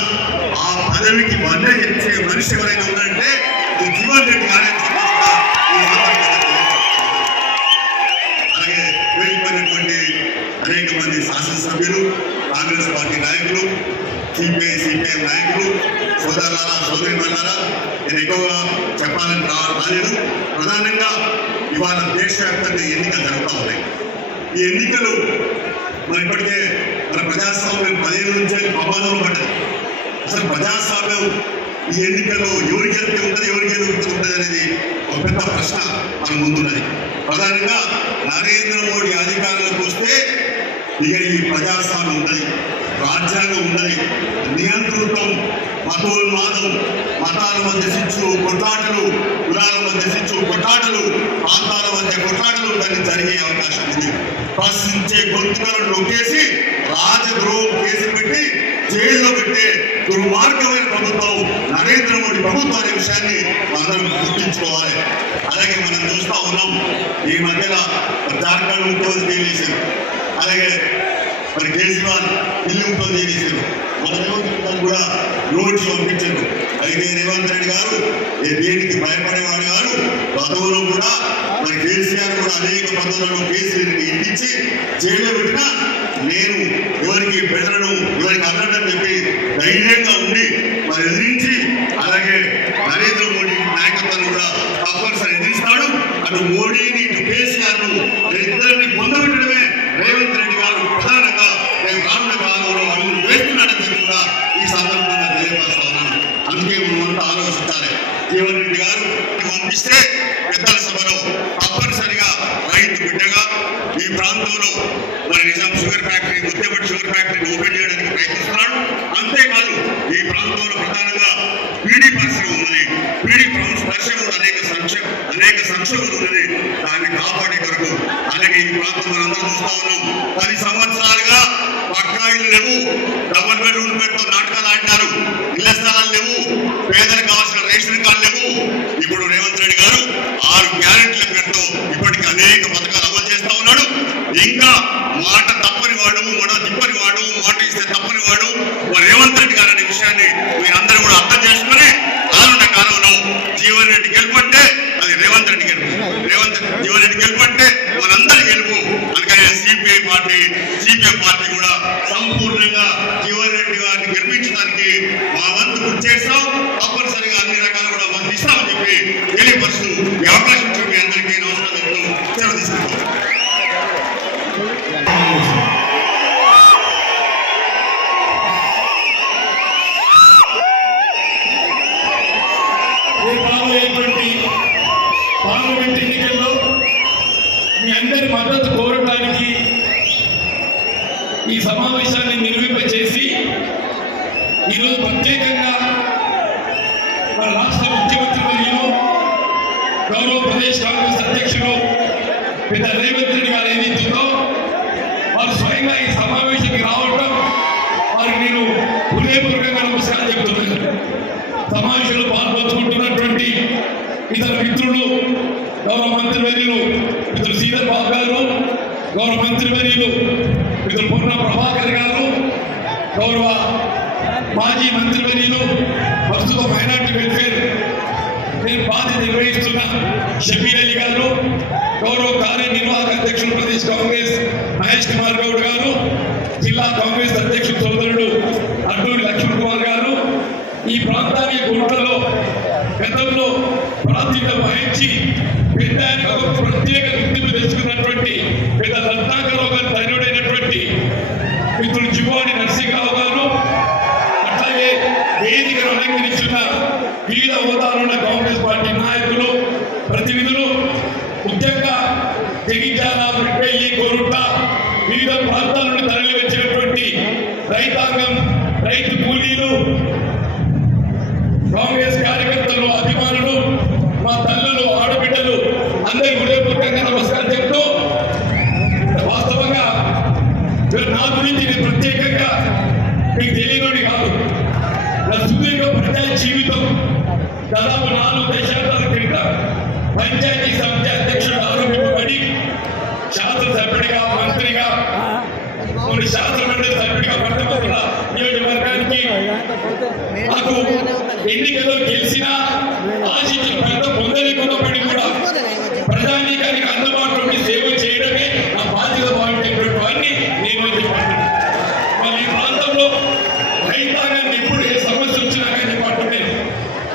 ఆ పదవికి వన్న ఇచ్చే మనిషి ఎవరైనా ఉన్నారంటే జీవన్ రెడ్డి గారే. అలాగే వెళ్ళిపోయినటువంటి అనేక మంది శాసనసభ్యులు, కాంగ్రెస్ పార్టీ నాయకులు, సిపిఐ నాయకులు, సోదరులారా, సోదరిమణులారా, నేను ఎక్కువగా చెప్పాలని రాలేదు. ప్రధానంగా ఇవాళ దేశవ్యాప్తంగా ఎన్నికలు జరుగుతూ ఉన్నాయి. ఈ ఎన్నికలు మరి ఇప్పటికే మన ప్రజాస్వామ్యం 10 ఏళ్ళ నుంచే ప్రమాదంలో పడ్డది. అసలు ప్రజాస్వామ్యం ఈ ఎన్నికల్లో ఎవరికి గెలిపి ఉంటుంది, ఎవరికి గెలిపి ఉంటుంది అనేది ఒక పెద్ద ప్రశ్న మన ముందున్నది. ప్రధానంగా నరేంద్ర మోడీ అధికారంలోకి వస్తే ఇక ఈ ప్రజాస్వామ్యం ఉన్నది, రాజ్యాంగం ఉన్నది, నియంతృత్వం, మతోన్మాదం, మతాల మధ్య శిక్షు కొట్లాటలు, కులాల మధ్య శిక్షు కొట్లాటలు, ప్రాంతాల మధ్య కొట్లాటలు ఇవన్నీ జరిగే అవకాశం ఉంది. ప్రశ్నించే గొంతుకలను నొక్కేసి రాజద్రోహం కేసు పెట్టి జైల్లో పెట్టే దుర్మార్గమైన ప్రభుత్వం నరేంద్ర మోడీ ప్రభుత్వం అనే విషయాన్ని మనం గుర్తించుకోవాలి. అలాగే మనం చూస్తూ ఉన్నాం, ఈ మధ్యలో జార్ఖండ్ ముఖ్యమంత్రి చేశారు, అలాగే మరి కేజ్రీవాల్ ఢిల్లీ ముఖ్యమంత్రి చేశారు, మన రేవంత్ కూడా నోటీసు పంపించారు. అయితే రేవంత్ రెడ్డి గారు దేనికి భయపడేవాడు గారు. గతంలో కూడా మరి కేసీఆర్ కూడా అనేక పద్ధతులను కేసీఆర్ని ఇంటించి జైల్లో పెట్టినా నేను ఎవరికి బెదరను, ఎవరికి అన్నడని చెప్పి ధైర్యంగా ఉండి మరి ఎదిరించి, అలాగే నరేంద్ర మోడీ నాయకత్వాన్ని కూడా తప్పనిసరి ఎదిరిస్తాడు. అటు మోడీని, ఇటు కేసీఆర్ను ఇద్దరిని పొందబెట్టడమే రేవంత్ రెడ్డి గారు ప్రధానంగా నేను రానున్న కాలంలో అడుగులు వేస్తున్నాడని చెప్పి కూడా ఈ సందర్భంగా తెలియపరుస్తా ఉన్నాను. అందుకే మనమంతా ఆలోచించాలి. జీవన్ రెడ్డి గారు పంపిస్తే పెద్దల సభలో తప్పనిసరిగా రైతు బిడ్డగా ఈ ప్రాంతంలో మరి నిజాం షుగర్ ఫ్యాక్టరీ, ముద్దెపట్టి షుగర్ ఫ్యాక్టరీని ఓపెన్ చేయడానికి ప్రయత్నిస్తున్నాడు. అంతేకాదు ఈ ప్రాంతంలో ప్రధానంగా పీడీ పరిశ్రమ ఉన్నది. పీడీ పరిశ్రమలో అనేక సంక్షోభాలు ఉన్నది. దాన్ని కాపాడే కొరకు అలాగే ఈ ప్రాంతం మనందరం చూస్తా ఉన్నాం. 10 సంవత్సరాలుగా పక్కా ఇల్లు లేవు, డబుల్ బెడ్రూమ్ పెడుతూ నాటకాలు ఆడినారు, ఇళ్ల స్థలాలు లేవు, పేదలకు కావాల్సిన రేషన్ కార్డు లేవు. ఇప్పుడు రేవంత్ రెడ్డి గారు 6 గ్యారెంటీల పేరుతో ఇప్పటికీ అనేక పథకాలు అమలు చేస్తా ఉన్నాడు. ఇంకా మాట తప్పని వాడు, మొడ తిప్పని వాడు, మాట ఇస్తే తప్పని వాడు రేవంత్ రెడ్డి గారు అనే విషయాన్ని మీరందరూ కూడా అర్థం చేసుకుని రానున్న కాలంలో జీవన్ రెడ్డి గెలుపంటే అది రేవంత్ రెడ్డి గెలుపు, జీవన్ రెడ్డి గెలుపంటే మనందరి గెలుపు. అందుకనే సిపిఐ పార్టీ కూడా సంపూర్ణంగా జీవన్ రెడ్డి గారిని గెలిపించడానికి మా వంతు కృషి చేస్తాం. తప్పనిసరిగా అన్ని రకాలు కూడా మనం ఇస్తామని చెప్పి తెలియపరుస్తూ ఈ అవకాశం ఇచ్చిన మీ అందరికీ నమస్కారం సెలవు తీసుకుంటాం. పార్లమెంట్ ఎన్నికల్లో మీ అందరి మద్దతు కోరడానికి ఈ సమావేశాన్ని నిర్వహింపచేసి ఈరోజు ప్రత్యేకంగా మన రాష్ట్ర ముఖ్యమంత్రి వర్యులు, గౌరవ ప్రదేశ్ కాంగ్రెస్ అధ్యక్షులు పెద్ద రేవంత్ రెడ్డి గారు ఏదైతుందో వారు స్వయంగా ఈ సమావేశానికి రావడం వారికి నేను హృదయపూర్వకంగా నమస్కారం చెబుతున్నాను. సమావేశంలో పాల్పంచుకుంటున్నటువంటి ఇతర మిత్రులు, గౌరవ మంత్రివర్యులు మిత్రులు శ్రీధర్ బాబు గారు, గౌరవ మంత్రివర్యులు మిత్రులు పొన్న ప్రభాకర్ గారు, గౌరవ మాజీ మంత్రివర్యులు ప్రస్తుత మైనార్టీ వెల్ఫేర్ నేను బాధ్యత నిర్వహిస్తున్న షబీర్ అలీ గారు, గౌరవ కార్యనిర్వాహక అధ్యక్షులు ప్రదేశ్ కాంగ్రెస్ మహేష్ కుమార్ గౌడ్ గారు, జిల్లా కాంగ్రెస్ అధ్యక్షుడు సోదరుడు అడ్డూరి లక్ష్మణ్ కుమార్ గారు, ఈ ప్రాంతానికి గుంటలో గతంలో ప్రాతినిధ్యం వహించి పెద్దానికి ఒక ప్రత్యేక గుర్తింపు తెచ్చుకున్నటువంటి పెద్ద రత్నాకరావు గారు ధన్యుడైనటువంటి మిత్రులు జివ్వాడి నరసింహరావు గారు, అట్లాగే వేదికను అలంకరించిన వివిధ హోదాలో ఉన్న కాంగ్రెస్ పార్టీ నాయకులు, ప్రతినిధులు, ముఖ్యంగా జగిత్యాల, రెడ్డెల్లి, కోరుట్ల వివిధ ప్రాంతాల నుండి తరలి వచ్చినటువంటి రైతాంగం, రైతు కూలీలు, కాంగ్రెస్ కార్యకర్తలు, అభిమానులు, మా తల్లులు, ఆడబిడ్డలు అందరికీ హృదయపూర్వకంగా నమస్కారం చెప్తూ, వాస్తవంగా నా గురించి నేను ప్రత్యేకంగా మీకు తెలియని కాదు. నా సుదీర్ఘ ప్రజా జీవితం దాదాపు 4 దశాబ్దాల క్రితం పంచాయతీ సమితి అధ్యక్షుడు ఆరంభింపబడి శాసనసభ్యుడిగా, మంత్రిగా, కొన్ని శాసనమండలి సభ్యుడిగా పట్టభద్రుల నియోజకవర్గానికి నాకు ఎన్నికల్లో గెలిచిన ఆశించిన ఫలితం పొందలేకున్నప్పటికీ కూడా ప్రజానీకానికి అందుబాటులో ఉండి సేవ చేయడమే నా బాధ్యత భావించేటువంటి నేను చెప్పాను. మరి ఈ ప్రాంతంలో రైతాంగాన్ని ఎప్పుడు ఏ సమస్య వచ్చినా కానీ చెప్పండి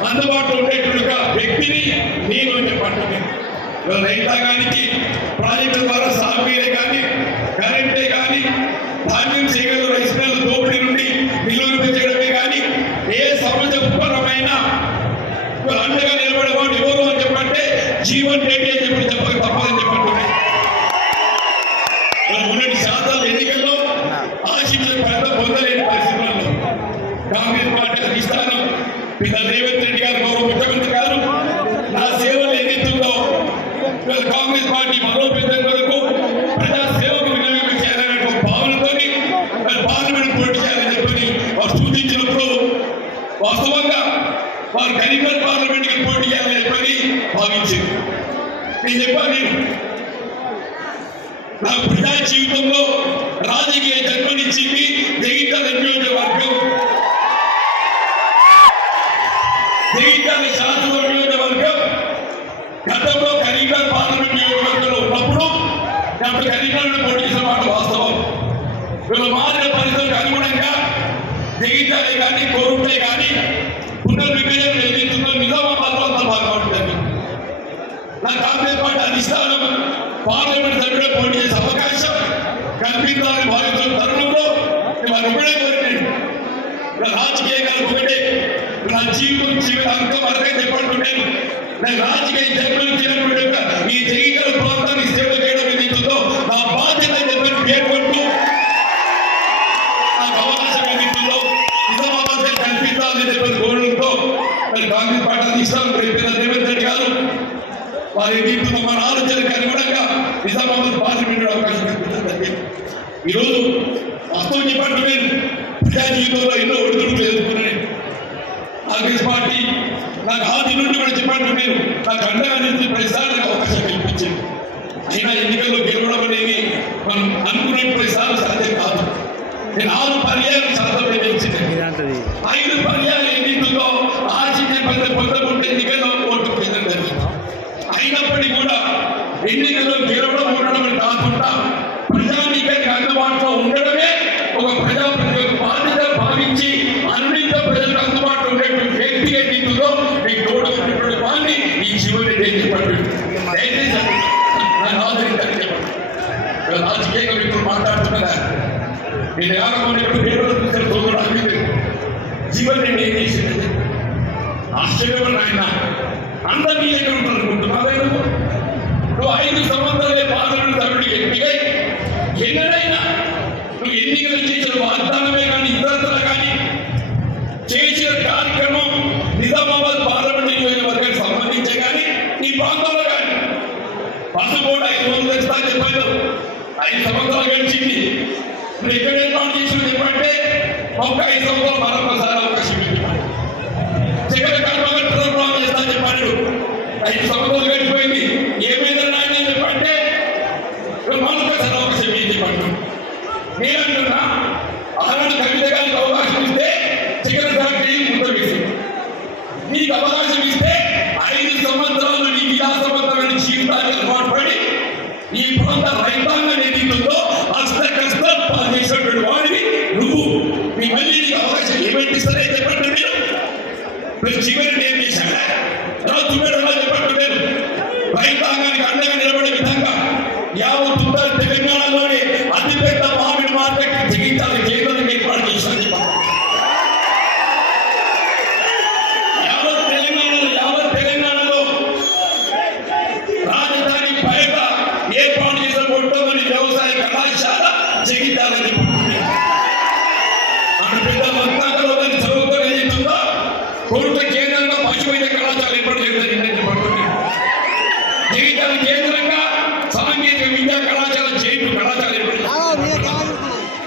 అందుబాటులో ఉండేటువంటి వ్యక్తిని నేను చెప్పండి. రైతాంగానికి ప్రాజెక్టుల ద్వారా సాగునీరే కానీ, కరెంటే కానీ, ధాన్యం సేకరణ, రైస్ మిల్లుల దోపిడీ నుండి నిలువరింప చేయడమే కానీ, ఏ సమస్య ఉత్పన్నమైనా అండగా నిలబడేవాడు ఎవరు అని చెప్పంటే జీవన్ రెడ్డి అని చెప్పి చెప్పక తప్పదని చెప్పండి. ఉన్నటి శాతాల ఎన్నికల్లో ఆశించిన ఫలితం పొందలేని పరిస్థితుల్లో కాంగ్రెస్ పార్టీ అధిష్టానం పిత రేవంత్ రెడ్డి గారు, గౌరవ ముఖ్యమంత్రి గారు నా సేవలు ఎన్నిస్తుందో కాంగ్రెస్ పార్టీ బలోపేతం కొరకు ప్రజా సేవకు వినియోగం చేయాలనే భావనతో పార్లమెంట్ పోటీ చేయాలని చెప్పని వారు సూచించినప్పుడు వాస్తవంగా వారు కరీంనగర్ పార్లమెంట్ కి పోటీ చేయాలని చెప్పని భావించింది. నేను చెప్పాను, నా ప్రజా జీవితంలో రాజకీయ జన్మనిచ్చింది జగిత్యాల నియోజకవర్గం, జగిత్యాల శాసనసభ నియోజకవర్గం. గతంలో కరీంనగర్ పార్లమెంట్ నియోజకవర్గంలో ఉన్నప్పుడు అప్పుడు కరీంనగర్ పోటీ చేసిన మాట వాస్తవం. వీళ్ళు మారిన పరిస్థితులకు అనుగుణంగా జగిత్యాలే కానీ, కోరుట్లే కానీ పునర్విభజన ఏదైతుందో నిజామాబాద్లో అంత బాగా ఉంటుంది. నా కాంగ్రెస్ పార్టీ అధిష్టానం పార్లమెంట్ సభ్యుడు పోటీ చేసే అవకాశం కల్పించాలని భావిస్తున్న తరుణంలో వారు ఒకటే కోరినాడు. రాజకీయంగా ఒకటే నా జీవితం అంతం అర్థం చెప్పంటున్నాను. నేను రాజకీయ జన్మనిచ్చినటువంటి ఈ జగిత్యాల ప్రాంతానికి సేవ చేయడం ఏదైతుందో నా బాధ్యత చెప్పని పేర్కొంటూ నాకు అవకాశం ఏదైతుందో నిజామాబాద్ కల్పించాలని చెప్పని కోరడంతో మరి కాంగ్రెస్ పార్టీ అధిష్టానం రేవంత్ రెడ్డి గారు వారు ఏదైతుందో మన ఆలోచనకు అనుగుణంగా నిజామాబాద్ పార్లమెంట్ అవకాశం కల్పించడం. ఈరోజు వాస్తవం చెప్పండి, నేను ప్రజా జీవితంలో ఎన్నో ఒడిదుడుకులు ఎదుర్కొన్నాను. కాంగ్రెస్ పార్టీ నాకు ఆది నుండి కూడా చెప్పండి, నేను నాకు అండగా నిలిచి ప్రతిసారి అవకాశం కల్పించింది. అయినా ఎన్నికల్లో గెలవడం అనేది మనం అనుకునే ప్రతిసారి సాధ్యం కాదు. నేను 6 పర్యాలు శాసనసభ గెలిచింది. 5 పర్యాలు ఎన్నికల్లో ఆశించే పొందకుంటే ఎన్నికల్లో ఓటు ప్రజలు జరిగింది. అయినప్పటికీ కూడా ఎన్నికల్లో గెలవడం ఉండడం కాకుండా ప్రజానీకానికి అందుబాటులో ఉండడమే ఒక ప్రజాప్రతినిధి బాధ్యత భావించి అన్నింట ప్రజలకు అందుబాటులో ఉండేటువంటి వ్యక్తి ఎన్నికల్లో మీకు తోడుకున్నటువంటి వాడిని ఈ చివరి చెప్పండి. దయచేసి నన్ను ఆదరించని చెప్పండి. రాజకీయంగా ఇప్పుడు మాట్లాడుతున్నదా నేను కాకపోయినప్పుడు పేపర్లు చూసిన సోదరుడు అభివృద్ధి జీవన్ రెడ్డి ఏం చేసింది ఆశ్చర్యపడిన ఆయన అందరినీ ఎక్కడ ఉంటారు అనుకుంటున్నావే నువ్వు 5 సంవత్సరాలే పార్లమెంట్ సభ్యుడికి ఎన్నికై ఎన్నడైనా నువ్వు ఎన్నికలు చేసిన వాగ్దానమే కానీ ఇతరుల కానీ చేసిన కార్యక్రమం నిజామాబాద్ పార్లమెంట్ నియోజకవర్గానికి సంబంధించే కానీ ఈ ప్రాంతంలో కానీ బస్సు కూడా 5 రోజులు తెస్తా చెప్పాను. 5 సంవత్సరాలు గడిచింది. నువ్వు ఎక్కడ ఏర్పాటు చేసిన చెప్పంటే ఒక 5 సంవత్సరాలు మరొకసారి అవకాశం చెప్పాడు. జగన్ కర్మగా చేస్తా చెప్పాడు. 5 సంవత్సరాలు గడిచిపోయింది. ఏమైంది నాయన చెప్పంటే మరొకసారి అవకాశం ఏం చెప్పండి. నేనంటున్నా ఆనాడు కవిత గారికి అవకాశం ఇస్తే చికెన్ ఫ్యాక్టరీ ముందు వేసింది. నీకు అవకాశం ఇస్తే 5 సంవత్సరాలు నీ విలాసవంతమైన జీవితాన్ని అలవాటు పడి ఈ ప్రాంత రైతాంగం ఏదైతుందో అష్ట కష్టం చేసినటువంటి వాడిని నువ్వు మీ మళ్ళీ నీకు అవకాశం ఏమైతే సరే చెప్పండి. మీరు చివరి ఏం చేశాడా చివరి చెప్పండి. నేను రైతాంగానికి అండగా నిలబడే విధంగా యావత్ ఉత్తర తెలంగాణలోనే అతిపెద్ద మామిడి మార్కెట్ జగిత్యాల కేంద్రానికి ఏర్పాటు చేశాను. యావత్ తెలంగాణలో రాజధాని బయట ఏర్పాటు చేసిన మొట్టమొదటి వ్యవసాయ కళాశాల జగిత్యాలని ఆడబిడ్డ మొత్తంలో చదువుతో ఏదైతుందో కోరుట కేంద్రంగా పశువైన కళాశాల ఏర్పాటు చేయడం పడుతుంది. జీవితాల కేంద్రంగా సాంకేతిక విద్యా కళాశాల చేయుడు కళాశాల ఏర్పాటు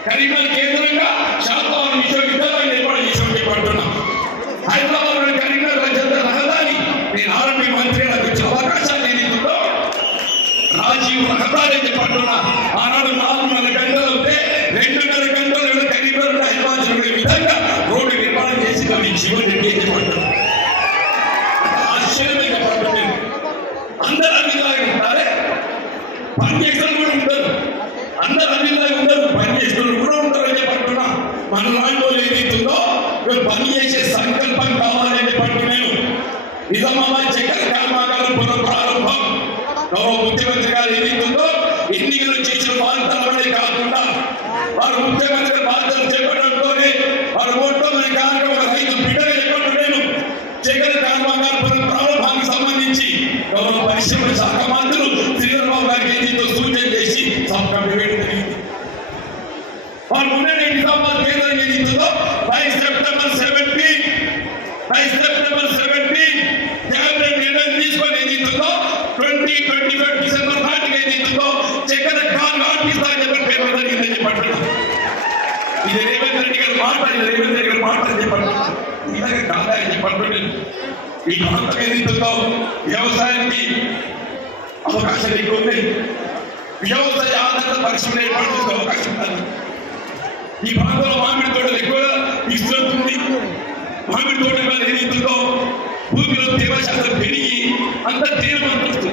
కరీంనగర్ కేంద్రంగా శాతవాహన విశ్వవిద్యాలయం ఏర్పాటు చేసి పడుతున్నాం. హైదరాబాద్ కరీంనగర్ రచన రహదారి నేను ఆర్మీ మంత్రి వచ్చే అవకాశాలు ఏదైతుందో రాజీవ్ రహదారి అని చెప్పంటున్నా. ఆనాడు 4.5 గంటలు ఉంటే 2.5 గంటలు కరీంనగర్ హైదరాబాద్ చూడే విధంగా రోడ్డు నిర్మాణం చేసి జీవన్ రెడ్డి అని చెప్పంటున్నా. ఆశ్చర్యమే చెప్పండి. అందరూ అభిలాగా ఉంటారే, పనిచేసిన కూడా ఉంటారు. అందరూ అభిలాగా ఉంటారు, పనిచేస్తున్న కూడా ఉంటారు అని చెప్పంటున్నా. మన లాంటి వాళ్ళు ఏదైతుందో పనిచేసే సంకల్పం కావాలని చెప్పంటున్నాను. నిజామాబాద్ చక్కెర కర్మాగారం పునఃప్రారంభం గౌరవ ముఖ్యమంత్రి గారు ఏదైతుందో ఎన్నికలు చేసిన వార్తలనే కాకుండా వారు ముఖ్యమంత్రి బాధ్యతలు చేపట్టడంతోనే వారు ఓట్లనే కాకుండా రైతు బిడ్డగా చెప్పంటున్నాను. చక్కెర కర్మాగారం పునఃప్రారంభానికి సంబంధించి గౌరవ పరిశ్రమ శాఖ మంత్రులు శ్రీధర్బాబు గారికి ఏదైతే సూచన చేసి సంకల్పం జరిగింది. వారు ఉన్నది నిజామాబాద్ కేంద్రం ఏదైతుందో బై సెప్టెంబర్ 17 క్యాబినెట్ నిర్ణయం తీసుకొని ఏదైతుందో 2025 డిసెంబర్ నాటికి ఏదైతుందో చక్కెర కాల్ ఆర్పిస్తారని చెప్పి పేపర్ జరిగిందని చెప్పండి. ఇది రేవంత్ రెడ్డి గారి మాట, చెప్పండి. ఇలాగే కాదని చెప్పండి. ఈ ప్రాంతం ఏదైతుందో వ్యవసాయానికి అవకాశం ఎక్కువ ఉంది. వ్యవసాయ ఆధారిత పరిశ్రమ ఏర్పాటు చేసే అవకాశం ఉంది. ఈ ప్రాంతంలో మామిడి తోటలు ఎక్కువగా విస్తృతుంది. మామిడి తోటలు ఏదైతుందో భూమిలో తేమశాతం పెరిగి అంత తేమస్తుంది.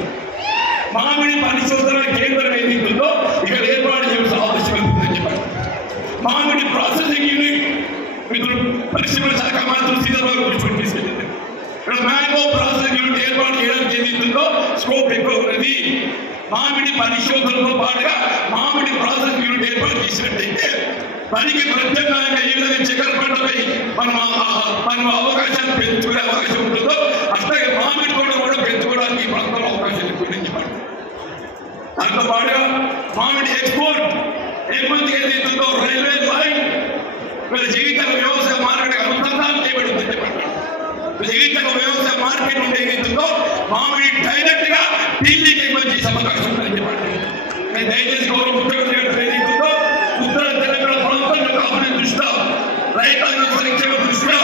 మామిడి పరిశోధన కేంద్రం ఏదైతుందో ఇక్కడ ఏర్పాటు చేయాల్సిన అవసరం ఉందని చెప్పండి. మామిడి ప్రాసెసింగ్ యూనిట్ మిత్రులు పరిశ్రమ శాఖ మంత్రులు శ్రీధర్బాబు గురించి తీసుకెళ్ళింది. ఇక్కడ మ్యాంగో ప్రాసెసింగ్ యూనిట్ ఏర్పాటు చేయడానికి ఏదైతుందో స్కోప్ ఎక్కువ ఉన్నది. మామిడి పరిశోధనతో పాటుగా మామిడి ప్రాసెసింగ్ యూనిట్ ఏర్పాటు చేసినట్టయితే పనికి ప్రత్యేకంగా ఏ విధంగా చక్కెర పంటపై మనం అవకాశాలు పెంచుకునే అవకాశం ఉంటుందో అట్లాగే మామిడి తోట కూడా పెంచుకోవడానికి ఈ ప్రాంతంలో అవకాశాలు ఎక్కువ చెప్పండి. దాంతో పాటుగా మామిడి ఎగుమతి ఏదైతుందో రైల్వే లైన్ వీళ్ళ జీవితాల వ్యవసాయ మార్కెట్ అనుసంధానం చేయబడిందని చెప్పండి. జీవితాల వ్యవసాయ మార్కెట్ ఉంటే ఏదైతుందో మామిడి డైరెక్ట్ గా ఢిల్లీకి ఎగుమతి చేసే అవకాశం ఉందని చెప్పండి. దయచేసి గౌరవ ముఖ్యమంత్రి గారు ఏదైతుందో ఉత్తర తెలంగాణ ప్రాంతం యొక్క అభివృద్ధి దృష్ట్యా రైతాంగ సంక్షేమ దృష్ట్యా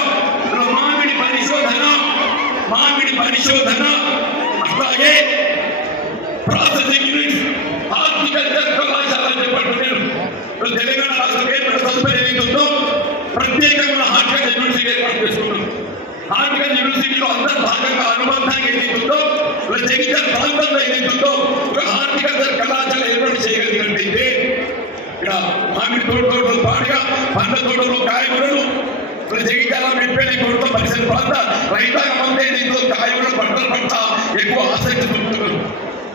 మామిడి పరిశోధన అట్లాగే ప్రాసెసింగ్ యూనిట్ హార్టికల్చర్ కళాశాల చెప్పంటున్నాను. తెలంగాణ రాష్ట్రం ఏర్పడిన తదుపరి ఏదైతుందో ప్రత్యేకమైన హార్టికల్చర్ యూనివర్సిటీ ఏర్పాటు చేసుకుంటుంది. హార్టికల్చర్ యూనివర్సిటీలో అంతర్భాగంగా అనుబంధంగా ఏదైతుందో జగిత్యాల ప్రాంతంలో ఏదైతుందో ఒక హార్టికల్చర్ కళాశాల ఏర్పాటు చేయగలిగినట్టయితే ఇక్కడ మామిడి తోటతో పాటుగా పండ్ల తోటలో కాయగూరలు జగిత్యాల మెట్పల్లి కోరుతో పరిసర ప్రాంత రైతాంగం అంతే దీంతో కాయగూరల పంటల పట్ల ఎక్కువ ఆసక్తి చూపుతున్నారు.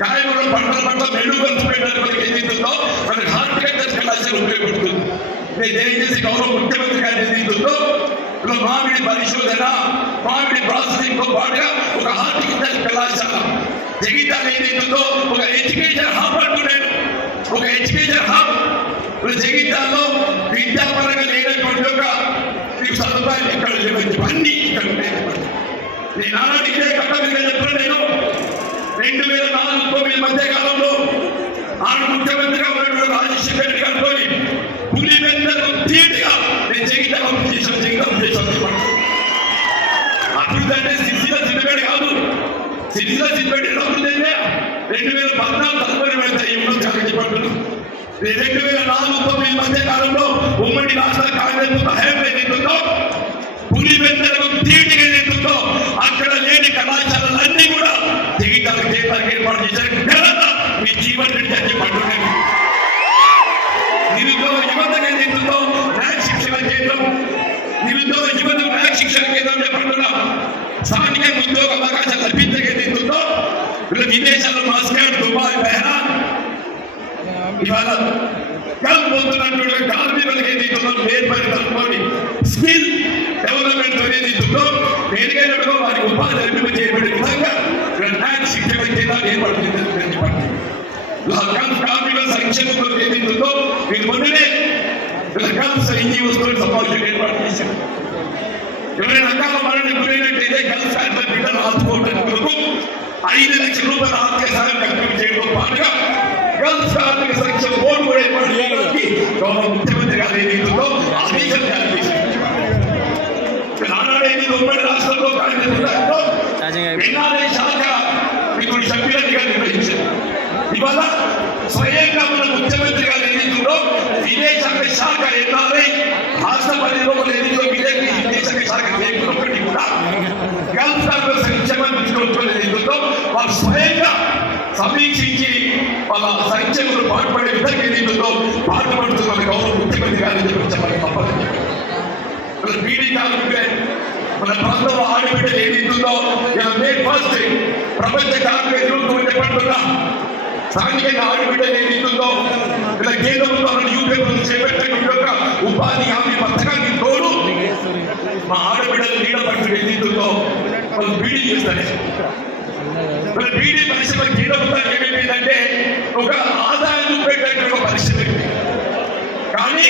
కాయగూరల పంటల పట్ల మెరుగుపరుచుకునేటటువంటి ఏదైతుందో మనకి హార్టికల్చర్ కళాశాల ఉపయోగపడుతుంది. నేను దయచేసి గౌరవ ముఖ్యమంత్రి గారు ఏదైతుందో మామిడి పరిశోధన మామిడి ప్రాసెసింగ్ తో పాటుగా ఒక హార్టికల్చర్ కళాశాల జగిత్యాల ఏదైతుందో ఒక ఎడ్యుకేషన్ హబ్ అంటున్నాను. ఒక ఎడ్యుకేషన్ హబ్ జగిత్యాలలో విద్యాపరంగా లేనటువంటి ఒక సదుపాయాలు ఇక్కడ లేవచ్చు. అన్ని ఇక్కడ నేను ఆనాడు ఇదే కట్టగా చెప్పాను. నేను 2004-2009 మధ్య కాలంలో ఆనాడు ముఖ్యమంత్రిగా ఉన్నటువంటి రాజశేఖర రెడ్డి గారితో పులివెందులకు ధీటుగా నేను జగిత్యాల అభివృద్ధి చేశాను. అభివృద్ధి అంటే సిరిసిల్ల సిద్దిపేట కాదు. సిరిసిల్ల సిద్దిపేట అభివృద్ధి అయితే 2014 తదుపరి వెళ్తే ఏమో చెప్పంటున్నాను. 2004-2009 మధ్య కాలంలో ఉమ్మడి రాష్ట్ర కాంగ్రెస్ హయాంలో ఏదైతుందో పులివెందులకు ధీటుగా ఏదైతుందో అక్కడ లేని కళాశాలలన్నీ కూడా జగిత్యాల కేంద్రానికి ఏర్పాటు చేశారు. మీ జీవన్ రెడ్డి అని చెప్పంటున్నాను. నిరుద్యోగ యువతకు ఏదైతుందో న్యాయ శిక్షణ కేంద్రం, నిరుద్యోగ యువతకు న్యాయ శిక్షణ కేంద్రం చెప్పంటున్నా. స్థానిక ఉద్యోగ అవకాశాలు లభించగా ఏదైతుందో విదేశాల్లో మాస్కట్ దుబాయ్ బెహ్రాన్ ఇవాళ పోతున్నటువంటి కార్మికులకు ఏదైతుందో నేర్పరి కలుపుకొని స్కిల్ డెవలప్మెంట్ ఏదైతుందో దేనికైనా వారికి ఉపాధి అభివృద్ధి చేయబడే విధంగా న్యాయ శిక్షణ కేంద్రాలు ఏర్పాటు చేయాలని చెప్పండి. కార్మికుల సంక్షేమంలో ఏదైతుందో మీరు మొన్ననే ఇలా గల్ఫ్ ఎన్జిఓస్ తో సమావేశం ఏర్పాటు చేశారు. ఎవరైనా అకాల మరణం గురైనట్లయితే గల్ఫ్ ఫ్యామిలీ బిడ్డలు ఆదుకోవడానికి కొరకు 5 లక్షల రూపాయల ఆర్థిక సహాయం కల్పించడంతో పాటుగా గల్ఫ్ ఆర్థిక సంక్షేమ బోర్డు కూడా ఏర్పాటు చేయడానికి గౌరవ ముఖ్యమంత్రి గారు ఏదైతుందో ఆదేశం జారీ చేశారు. నానాడు ఉమ్మడి రాష్ట్రంలో ఎన్ఆర్ఐ శాఖ ఇప్పుడు సభ్యులుగా నిర్వహించారు. ఇవాళ స్వయంగా మన ముఖ్యమంత్రి గారు ఏదైతుందో విదేశాంగ శాఖ ఎన్ఆర్ఐ రాష్ట్ర పరిధిలో ఏదైతే విదేశాంగ శాఖ ఒకటి కూడా గల్ఫ్ సంక్షేమం తీసుకొచ్చుకోలేదు ఏదైతుందో వాళ్ళు స్వయంగా సమీక్షించి వాళ్ళ సంక్షేమం పాటుపడే విధంగా ఏదైతుందో పాటుపడుతున్న గౌరవ ముఖ్యమంత్రి గారు చెప్పాలి తప్పదు. బీడీ కార్మికులే మన ప్రాంతంలో ఆడబిడ్డ ఏదైతుందో మే 1 ప్రపంచ కార్మిక దినోత్సవం చెప్పంటున్నా స్థానికంగా ఆడబిడ్డ ఏదైతుందో ఇలా కేంద్రంలో యూపీఎఫ్ చేపట్టిన ఉపాధి హామీ పథకానికి తోడు మా ఆడబిడ్డలు నీడ పట్టు ఏదైతుందో వాళ్ళు బీడీ చేస్తారు. బీడీ పరిశ్రమ కేంద్రం ఏమైపోయిందంటే ఒక ఆదాయం చూపేటటువంటి ఒక పరిస్థితి. కానీ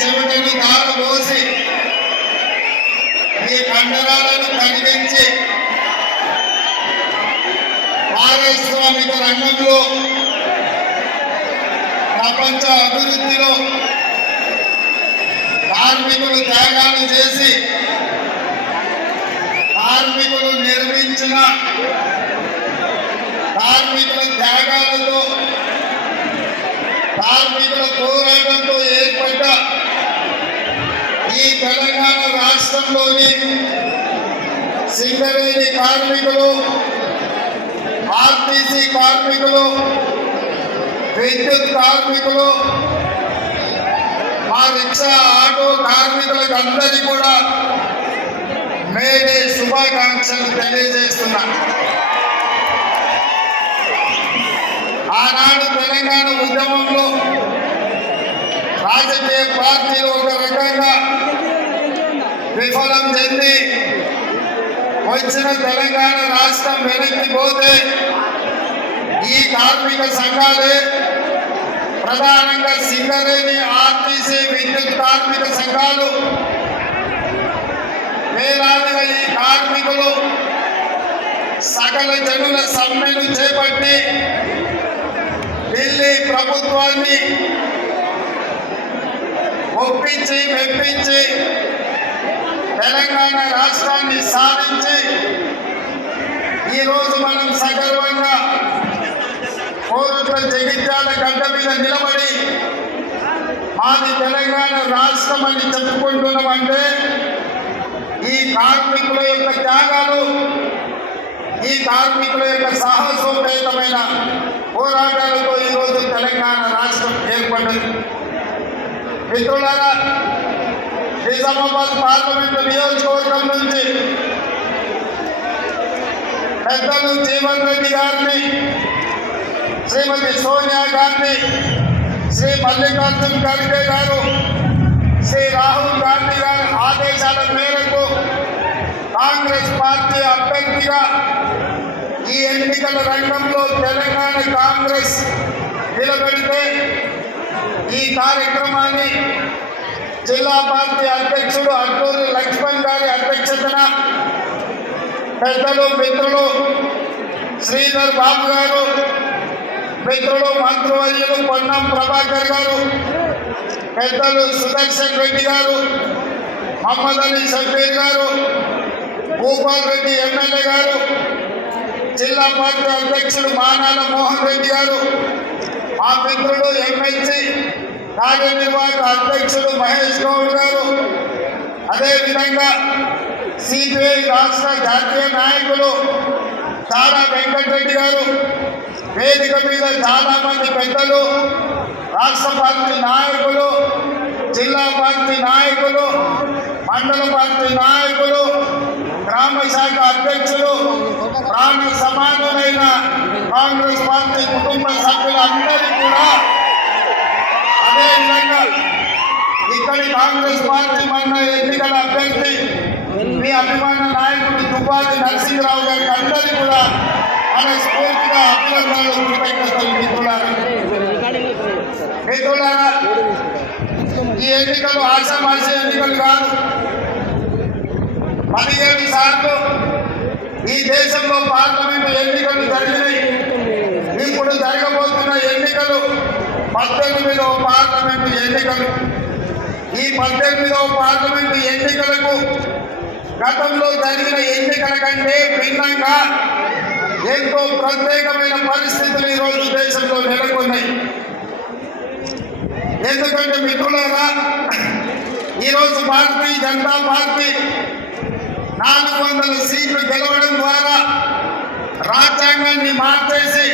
చెమటను తాగబోసి మీ కండరాలను కనిపించి పారిశ్రామిక రంగంలో ప్రపంచ అభివృద్ధిలో కార్మికులు త్యాగాలు చేసి కార్మికులు నిర్మించిన కార్మికుల త్యాగాలతో కార్మికుల పోరాటంతో ఏర్పడ్డ ఈ తెలంగాణ రాష్ట్రంలోని సింగరేణి కార్మికులు, ఆర్టీసీ కార్మికులు, విద్యుత్ కార్మికులు, మా రిక్షా ఆటో కార్మికులకు అందరికీ కూడా మేడే శుభాకాంక్షలు తెలియజేస్తున్నా. ఆనాడు తెలంగాణ ఉద్యమంలో రాజకీయ పార్టీలు ఒక రకంగా విఫలం చెంది వచ్చిన తెలంగాణ రాష్ట్రం వెనక్కి పోతే ఈ కార్మిక సంఘాలే ప్రధానంగా సింగరేణి, ఆర్టీసీ, విద్యుత్ కార్మిక సంఘాలు వేలాదిగా ఈ కార్మికులు సకల జనుల సమ్మెను చేపట్టి ఢిల్లీ ప్రభుత్వాన్ని ఒప్పించి మెప్పించి తెలంగాణ రాష్ట్రాన్ని సాధించి ఈరోజు మనం సగర్వంగా కోరుట్ల జగిత్యాల గడ్డ మీద నిలబడి మాది తెలంగాణ రాష్ట్రం అని చెప్పుకుంటున్నామంటే ఈ కార్మికుల యొక్క త్యాగాలు, ఈ కార్మికుల యొక్క సాహసోపేతమైన పోరాటాలతో ఈరోజు తెలంగాణ రాష్ట్రం ఏర్పడ్డది. మిత్రులారా, నిజామాబాద్ పార్లమెంటు నియోజకవర్గం నుంచి పెద్దలు జీవన్ రెడ్డి గారిని, శ్రీమతి సోనియా గాంధీ, శ్రీ మల్లికార్జున్ ఖర్గే గారు, శ్రీ రాహుల్ గాంధీ గారి ఆదేశాల మేరకు కాంగ్రెస్ పార్టీ అభ్యర్థిగా ఈ ఎన్నికల రంగంలో తెలంగాణ కాంగ్రెస్ నిలబెడితే ఈ కార్యక్రమాన్ని జిల్లా పార్టీ అధ్యక్షుడు అట్టూరి లక్ష్మణ్ గారి అధ్యక్షతన పెద్దలు మిత్రులు శ్రీధర్ బాబు గారు, మిత్రుడు మంత్రివర్యులు పొన్నం ప్రభాకర్ గారు, పెద్దలు సుదర్శన్ రెడ్డి గారు, మహమ్మద్ అలీ షబీర్ గారు, భూపాల్ రెడ్డి ఎమ్మెల్యే గారు, జిల్లా పార్టీ అధ్యక్షుడు మానాల మోహన్ రెడ్డి గారు, మా మిత్రుడు ఎమ్మెల్సీ కార్యనిర్వాహక అధ్యక్షుడు మహేష్ గౌడ్ గారు, అదేవిధంగా సిపిఐ రాష్ట్ర జాతీయ నాయకులు తారా వెంకటరెడ్డి గారు, వేదిక మీద చాలా మంది పెద్దలు, రాష్ట్ర పార్టీ నాయకులు, జిల్లా పార్టీ నాయకులు, మండల పార్టీ నాయకులు, గ్రామ శాఖ అధ్యక్షులు, ప్రాణ సమానమైన కాంగ్రెస్ పార్టీ కుటుంబ సభ్యులందరికీ కూడా, అదేవిధంగా ఇక్కడి కాంగ్రెస్ పార్టీ మన ఎన్నికల అభ్యర్థి మీ అభిమాన నాయకుడు తుపాటి నరసింహరావు గారికి అందరికీ కూడా మనస్ఫూర్తిగా అభినందనలు, కృతజ్ఞతలు. మిత్రులారా, ఈ ఎన్నికలు ఆషామాషి ఎన్నికలు కాదు. 17 సార్లు ఈ దేశంలో పార్లమెంటు ఎన్నికలు జరిగినాయి. ఇప్పుడు జరగబోతున్న ఎన్నికలు 18వ పార్లమెంటు ఎన్నికలు. ఈ 18వ పార్లమెంటు ఎన్నికలకు గతంలో జరిగిన ఎన్నికల కంటే భిన్నంగా ఎంతో ప్రత్యేకమైన పరిస్థితులు ఈరోజు దేశంలో నెలకొన్నాయి. ఎందుకంటే మిత్రులారా, ఈరోజు భారతీయ జనతా పార్టీ 400 సీట్లు గెలవడం ద్వారా రాజ్యాంగాన్ని మార్చేసి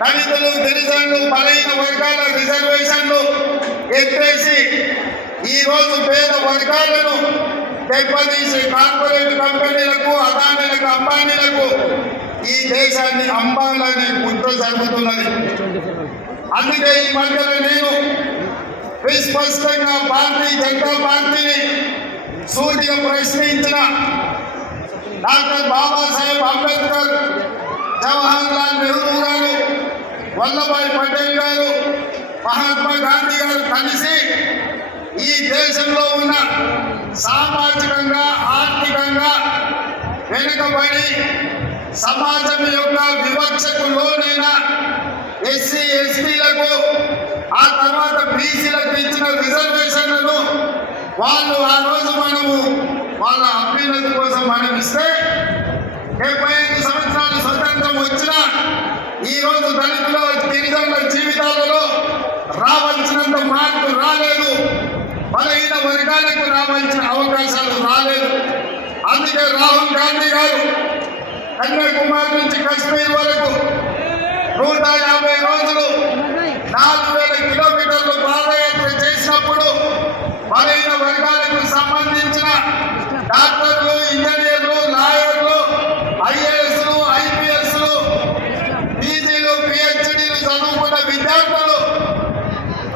దళితులు, గిరిజనులు, బలహీన వర్గాల రిజర్వేషన్లు ఎత్తేసి ఈరోజు పేద వర్గాలను దెబ్బతీసి కార్పొరేట్ కంపెనీలకు, అదానీలకు, అంబానీలకు ఈ దేశాన్ని అమ్మాలనే కుట్ర జరుగుతున్నది. అందుకే ఈ మధ్యలో నేను విస్పష్టంగా భారతీయ జనతా పార్టీని సూటిగా ప్రశ్నించిన డాక్టర్ బాబాసాహెబ్ అంబేద్కర్, జవహర్ లాల్ నెహ్రూ గారు, వల్లభాయ్ పటేల్ గారు, మహాత్మా గాంధీ గారు కలిసి ఈ దేశంలో ఉన్న సామాజికంగా, ఆర్థికంగా వెనుకబడి సమాజం యొక్క వివక్షకు లోనైన ఎస్సీ ఎస్టీలకు, ఆ తర్వాత బీసీలకు ఇచ్చిన రిజర్వేషన్లను వాళ్ళు ఆ రోజు మనము వాళ్ళ అభ్యున్నతి కోసం మనం ఇస్తే 75 సంవత్సరాలు స్వతంత్రం వచ్చినా ఈరోజు దళితుల, గిరిజనుల జీవితాలలో రావాల్సినంత మార్పు రాలేదు. బలహీన వర్గాలకు రావాల్సిన అవకాశాలు రాలేదు. అందుకే రాహుల్ గాంధీ గారు కన్యాకుమారి నుంచి కాశ్మీర్ వరకు 150 రోజులు 4000 కిలోమీటర్లు పాదయాత్ర చేసినప్పుడు బలహీన వర్గాలకు సంబంధించిన డాక్టర్లు, ఇంజనీర్లు, లాయర్లు, ఐఏఎస్లు, ఐపీఎస్లు, పీజీలు, పిహెచ్డీలు చదువుకున్న విద్యార్థులు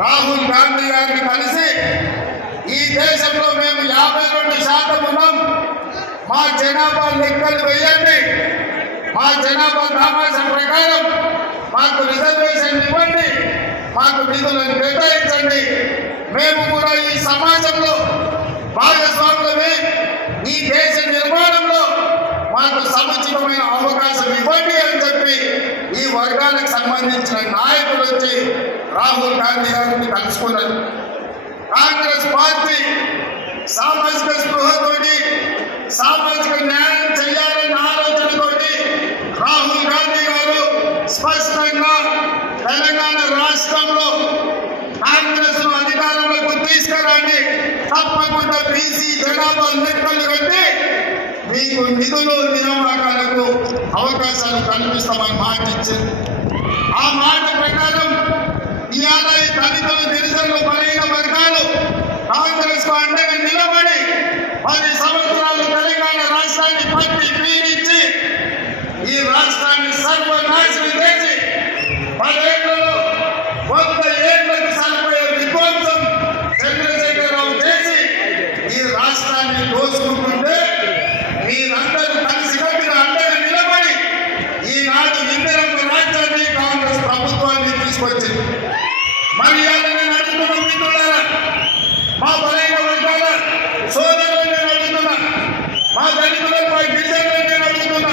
రాహుల్ గాంధీ గారిని కలిసి ఈ దేశంలో మేము 52% ఉన్నాం, మా జనాభా లెక్కలు వేయండి, మా జనాభా దామాషం ప్రకారం మాకు రిజర్వేషన్ ఇవ్వండి, మాకు నిధులను కేటాయించండి, మేము కూడా ఈ సమాజంలో భాగస్వాములమే, ఈ దేశ నిర్మాణంలో మాకు సముచితమైన అవకాశం ఇవ్వండి అని చెప్పి ఈ వర్గాలకు సంబంధించిన నాయకులు వచ్చి రాహుల్ గాంధీ గారిని కలుసుకున్నారు. కాంగ్రెస్ పార్టీ సామాజిక స్పృహతోటి, సామాజిక న్యాయం చేయాలన్న ఆలోచనతోటి రాహుల్ గాంధీ గారు స్పష్టంగా తెలంగాణ రాష్ట్రంలో కాంగ్రెస్ అధికారంలోకి తీసుకురండి, తప్పకుండా బీసీ జనాభా లెక్కలు కట్టి మీకు నిధులు, నియామకాలకు అవకాశాలు కల్పిస్తామని మాట ఇచ్చింది. ఆ మాట ప్రకారం ఇవాళ ఈ దళితులు, గిరిజనులు, బలహీన వర్గాలు కాంగ్రెస్ కు అండగా నిలబడి 10 సంవత్సరాలు తెలంగాణ రాష్ట్రాన్ని పట్టి పీడించి ఈ రాష్ట్రాన్ని సర్వనాశనం చేసి 10 ఏళ్లలో 100 ఏళ్లకు సరిపోయే విధ్వంసం చంద్రశేఖరరావు చేసి ఈ రాష్ట్రాన్ని దోచుకుంటుంటే మీరందరూ కలిసికట్టుగా అండగా నిలబడి ఈనాడు ఇందిరమ్మ రాజ్యాన్ని, కాంగ్రెస్ ప్రభుత్వాన్ని తీసుకొచ్చింది. మరి నేను అడుగుతున్న మిత్రులారా, మా బలైన వర్గాల సోదరులను నేను అడుగుతున్నా, మా దళితులకు, మా గిరిజనులను నేను అడుగుతున్నా,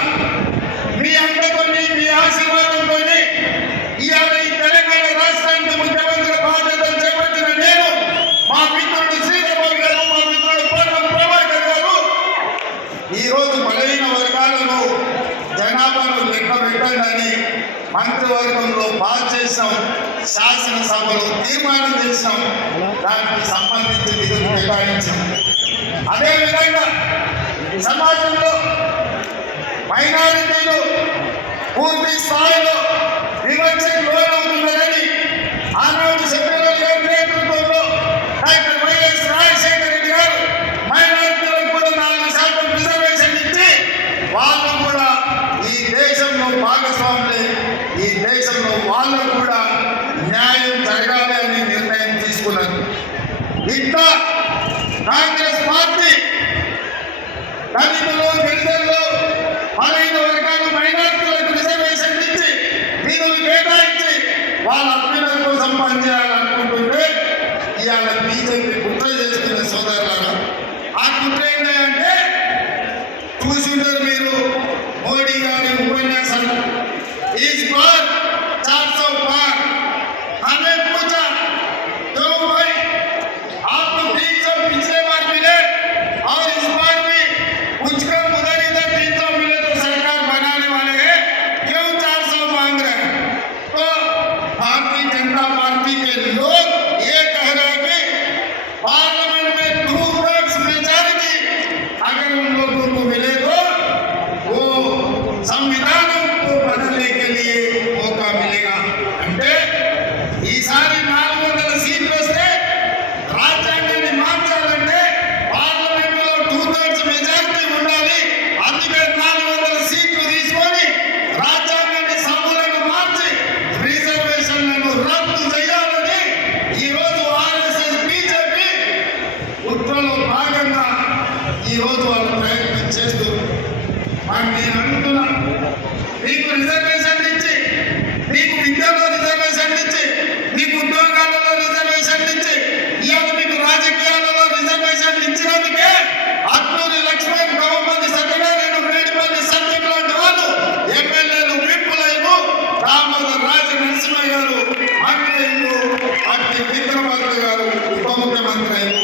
మీ అండతో, మీ ఆశీర్వాదంతో ఈ సభలో తీర్మానం చేసినాం, దానికి సంబంధించి నిధులు కేటాయించాం. అదేవిధంగా సమాజంలో మైనారిటీలు పూర్తి స్థాయిలో వివక్షకు లోనవుతున్నారని ఆనాడు సెక్రటరీ గారి నేతృత్వంలో డాక్టర్ వైఎస్ రాజశేఖర రెడ్డి గారు మైనారిటీలకు కూడా 4% రిజర్వేషన్ ఇచ్చి వాళ్ళు కూడా ఈ దేశంలో భాగస్వాములే, ఈ దేశంలో వాళ్ళకు కూడా న్యాయం జరగాలి అని నిర్ణయం తీసుకున్నారు. ఇంకా కాంగ్రెస్ పార్టీ దళితులు, గిరిజనులు, బలహీన వర్గాలు, మైనారిటీలకు రిజర్వేషన్ ఇచ్చి నిధులు కేటాయించి వాళ్ళ అభ్యున్నత కోసం పనిచేయాలనుకుంటుంటే ఇవాళ బీజేపీ కుట్ర చేస్తున్న సోదరులారా. ఆ కుట్ర ఏంటంటే చూసింటారు మీరు మోడీ గారి ఉపన్యాసాలు. इस बार 400 पार हमें पूछा तो भाई आपको 300 पिछले बार मिले और इस बार भी कुछ कम उधर इधर 300 मिले तो सरकार बनाने वाले हैं, क्यों 400 मांग रहे हैं? तो भारतीय जनता पार्टी के लोग ये कह रहे हैं कि पार्लियामेंट में 2/3 मेजॉरिटी अगर उन लोगों को मिले तो वो संविधान बदलने के लिए मौका मिलेगा. అంటే ఈసారి 400 సీట్లు వస్తే రాజ్యాంగాన్ని మార్చాలంటే పార్లమెంట్లో 2/3 మెజారిటీ ఉండాలి. అందుకే 400 సీట్లు తీసుకొని రాజ్యాంగాన్ని సమూలంగా మార్చి రిజర్వేషన్లను రద్దు చేయాలని ఈరోజు ఆర్ఎస్ఎస్ బీజేపీ కుట్రలో భాగంగా ఈరోజు వాళ్ళు ప్రయత్నం చేస్తున్నారు. నేను అడుగుతున్నా, మీకు రిజర్వేషన్ ఇచ్చి, మీకు విద్యలో రిజర్వేషన్ ఇచ్చి, మీకు ఉద్యోగాలలో రిజర్వేషన్ ఇచ్చి, ఇవాళ మీకు రాజకీయాలలో రిజర్వేషన్ ఇచ్చినందుకే అట్లూరి లక్ష్మణ్, గౌపల్లి సత్యనారాయణ, మేడిపల్లి సత్యం లాంటి వాళ్ళు ఎమ్మెల్యేలు, విప్పులైన దామోదర్ రాజ నరసింహ గారు మంత్రులు, అట్టి విక్రమార్క గారు ఉప ముఖ్యమంత్రి అయిన,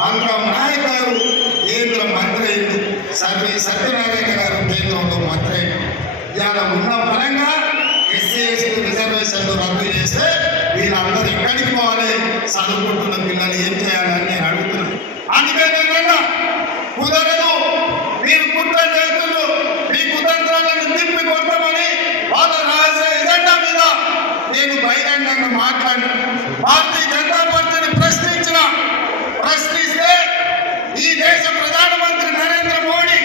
బలరాం నాయక్ గారు కేంద్ర మంత్రి అయిన, సత్యనారాయణ గారు కేంద్రంలో మంత్రి అయిన. ఇవాళ ఉన్న పరంగా ఎస్సీ ఎస్టీ రిజర్వేషన్లు రద్దు చేస్తే వీళ్ళందరూ ఎక్కడికి పోవాలి? చదువుకుంటున్న పిల్లలు ఏం చేయాలని నేను అడుగుతున్నాను. అందుకే నేను కుదరదు, మీరు కుట్ర చేస్తున్నారు, మీ కుతంత్రాలను తిప్పి కొడతామని వాళ్ళ రాసే ఎజెండా మీద నేను బహిరంగంగా మాట్లాడి భారతీయ జనతా పార్టీని ప్రశ్నిస్తే ఈ దేశ ప్రధానమంత్రి నరేంద్ర మోడీ,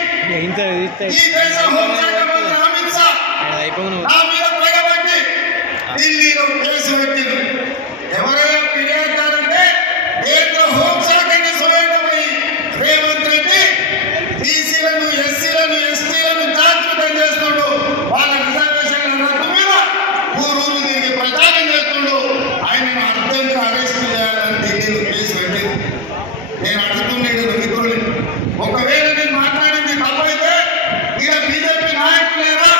ఈ దేశ హోంశాఖ మంత్రి అమిత్ షా నా మీద పగబట్టి ఢిల్లీలో కేసు పెట్టింది. ఎవరైనా ఫిర్యాదుదారంటే కేంద్ర హోంశాఖని స్వయంగా రేవంత్ రెడ్డి బీసీలను, ఎస్సీలను, ఎస్టీలను జాగృతం చేస్తుండు. వాళ్ళ రిజర్వేషన్ల రద్దు మీద ఊరూరు తిరిగి ప్రచారం చేస్తుండు. ఆయనను అత్యంత అరెస్ట్ చేయాలని ఢిల్లీలో కేసు పెట్టింది. నేను అడుగుతున్నాను మిత్రులు, ఒకవేళ నేను మాట్లాడింది తప్పైతే ఇక బీజేపీ నాయకులు లేదా,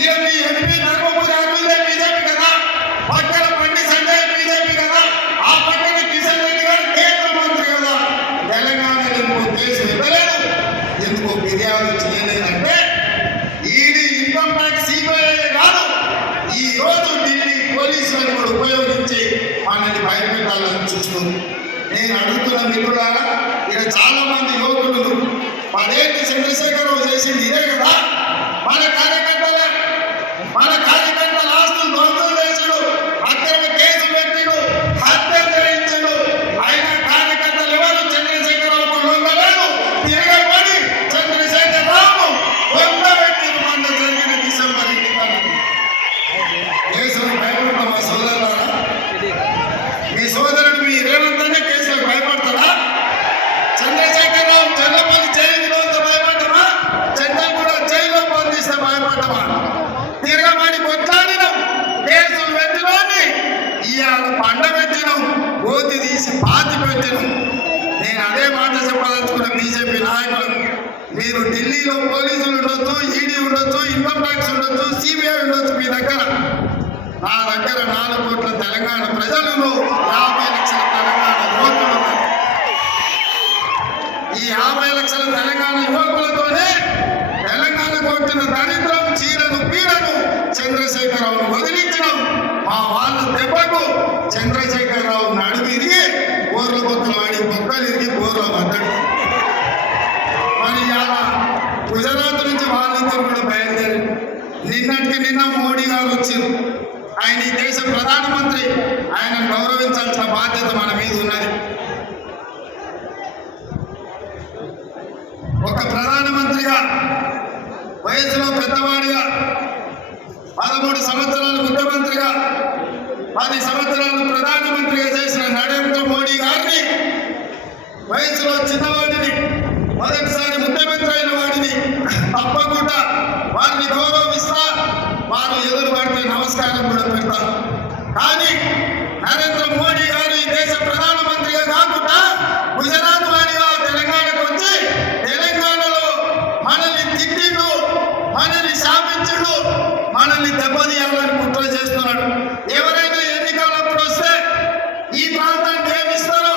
ఇక మీ ఎంపీ ధర్మపురి అరవిందే బీజేపీ కదా, పక్కన బండి సంజయ్ బీజేపీ కదా, ఆ పక్కన కిషన్ రెడ్డి గారు కేంద్ర మంత్రి కదా. తెలంగాణలో ఎందుకో కేసు ఇవ్వలేదు, ఎందుకో ఫిర్యాదు చేయలేదంటే ఈడీ, ఇన్కమ్ ట్యాక్స్, సిబిఐ కాదు, ఈ రోజు ఢిల్లీ పోలీసులను కూడా ఉపయోగించి మనల్ని భయపెట్టాలని చూస్తుంది. నేను అడుగుతున్న మిత్రులారా, ఇక చాలా మంది యువకులు 10 ఏళ్ళు చంద్రశేఖరరావు చేసింది ఇదే కదా. మన కార్యకర్తల ఆస్తులు ధ్వంసం చేసాడు, అక్రమ కేసు పెట్టిడు, హత్య చేయించాడు. ఆయన కార్యకర్తలు ఎవరు చంద్రశేఖరరావుకు లొంగలేదు, తిరగబడి చంద్రశేఖరరావు లొంగబెట్టిరు. మొన్న జరిగిన డిసెంబర్ 20 కేసులు భయపడతామా సోదరులారా? మీ సోదరుడు మీ రేవంత్ అనే కేసులకు భయపడతారా? చంద్రశేఖరరావు చంద్రపల్లి జైలులో భయపడ్డమా? చంద్రగూడ జైల్లో బంధిస్తే భయపడ్డమా? తిరగబడి కొట్లాడినాం, కేసులు పెట్టినోని ఇవాళ పండ పెట్టినాం, గోతి తీసి పాతి పెట్టినాం. నేను అదే మాట చెప్పదలుచుకున్న బీజేపీ నాయకులకు, మీరు ఢిల్లీలో పోలీసులు ఉండొచ్చు, ఈడీ ఉండొచ్చు, ఇన్కమ్ ట్యాక్స్ ఉండొచ్చు, సిబిఐ ఉండొచ్చు, మీ దగ్గర నా దగ్గర 4 కోట్ల తెలంగాణ ప్రజలను 50 లక్షల తెలంగాణ యువకులు ఉన్నారు. ఈ 50 లక్షల తెలంగాణ యువకులతోనే తెలంగాణకు వచ్చిన దరిద్రం, చీడను, పీడను చంద్రశేఖరరావును వదిలించడం, మా వాళ్ళ దెబ్బకు చంద్రశేఖరరావు నడుము ఇరిగి బోర్ల బొక్కలు వాడి బొక్కలు ఇరిగి బోర్ల పడ్డాడు. మరి ఇలా గుజరాత్ నుంచి వాళ్ళిద్దరు కూడా బయలుదేరి నిన్నటికి నిన్న మోడీ గారు వచ్చారు. ఆయన ఈ దేశ ప్రధానమంత్రి, ఆయన గౌరవించాల్సిన బాధ్యత మన మీద ఉన్నది. ఒక ప్రధానమంత్రిగా వయసులో పెద్దవాడిగా 13 సంవత్సరాలు ముఖ్యమంత్రిగా 10 సంవత్సరాలు ప్రధానమంత్రిగా చేసిన నరేంద్ర మోడీ గారిని, వయసులో చిన్నవాడిని, మొదటిసారి ముఖ్యమంత్రి అయిన వాడిని తప్పకుండా వారిని గౌరవిస్తా, వారు ఎదురు పడితే నమస్కారం కూడా పెడతా. కానీ నరేంద్ర మోడీ గారు ఈ దేశ ప్రధానమంత్రిగా కాకుండా గుజరాత్ వాడిగా తెలంగాణకు వచ్చి తెలంగాణలో మనల్ని తిట్టిండు, మనల్ని శాపించుడు, మనల్ని దెబ్బతీయాలని కుట్ర చేస్తున్నాడు. ఎవరైనా ఎన్నికలప్పుడు వస్తే ఈ ప్రాంతానికి ఏమి ఇస్తారో,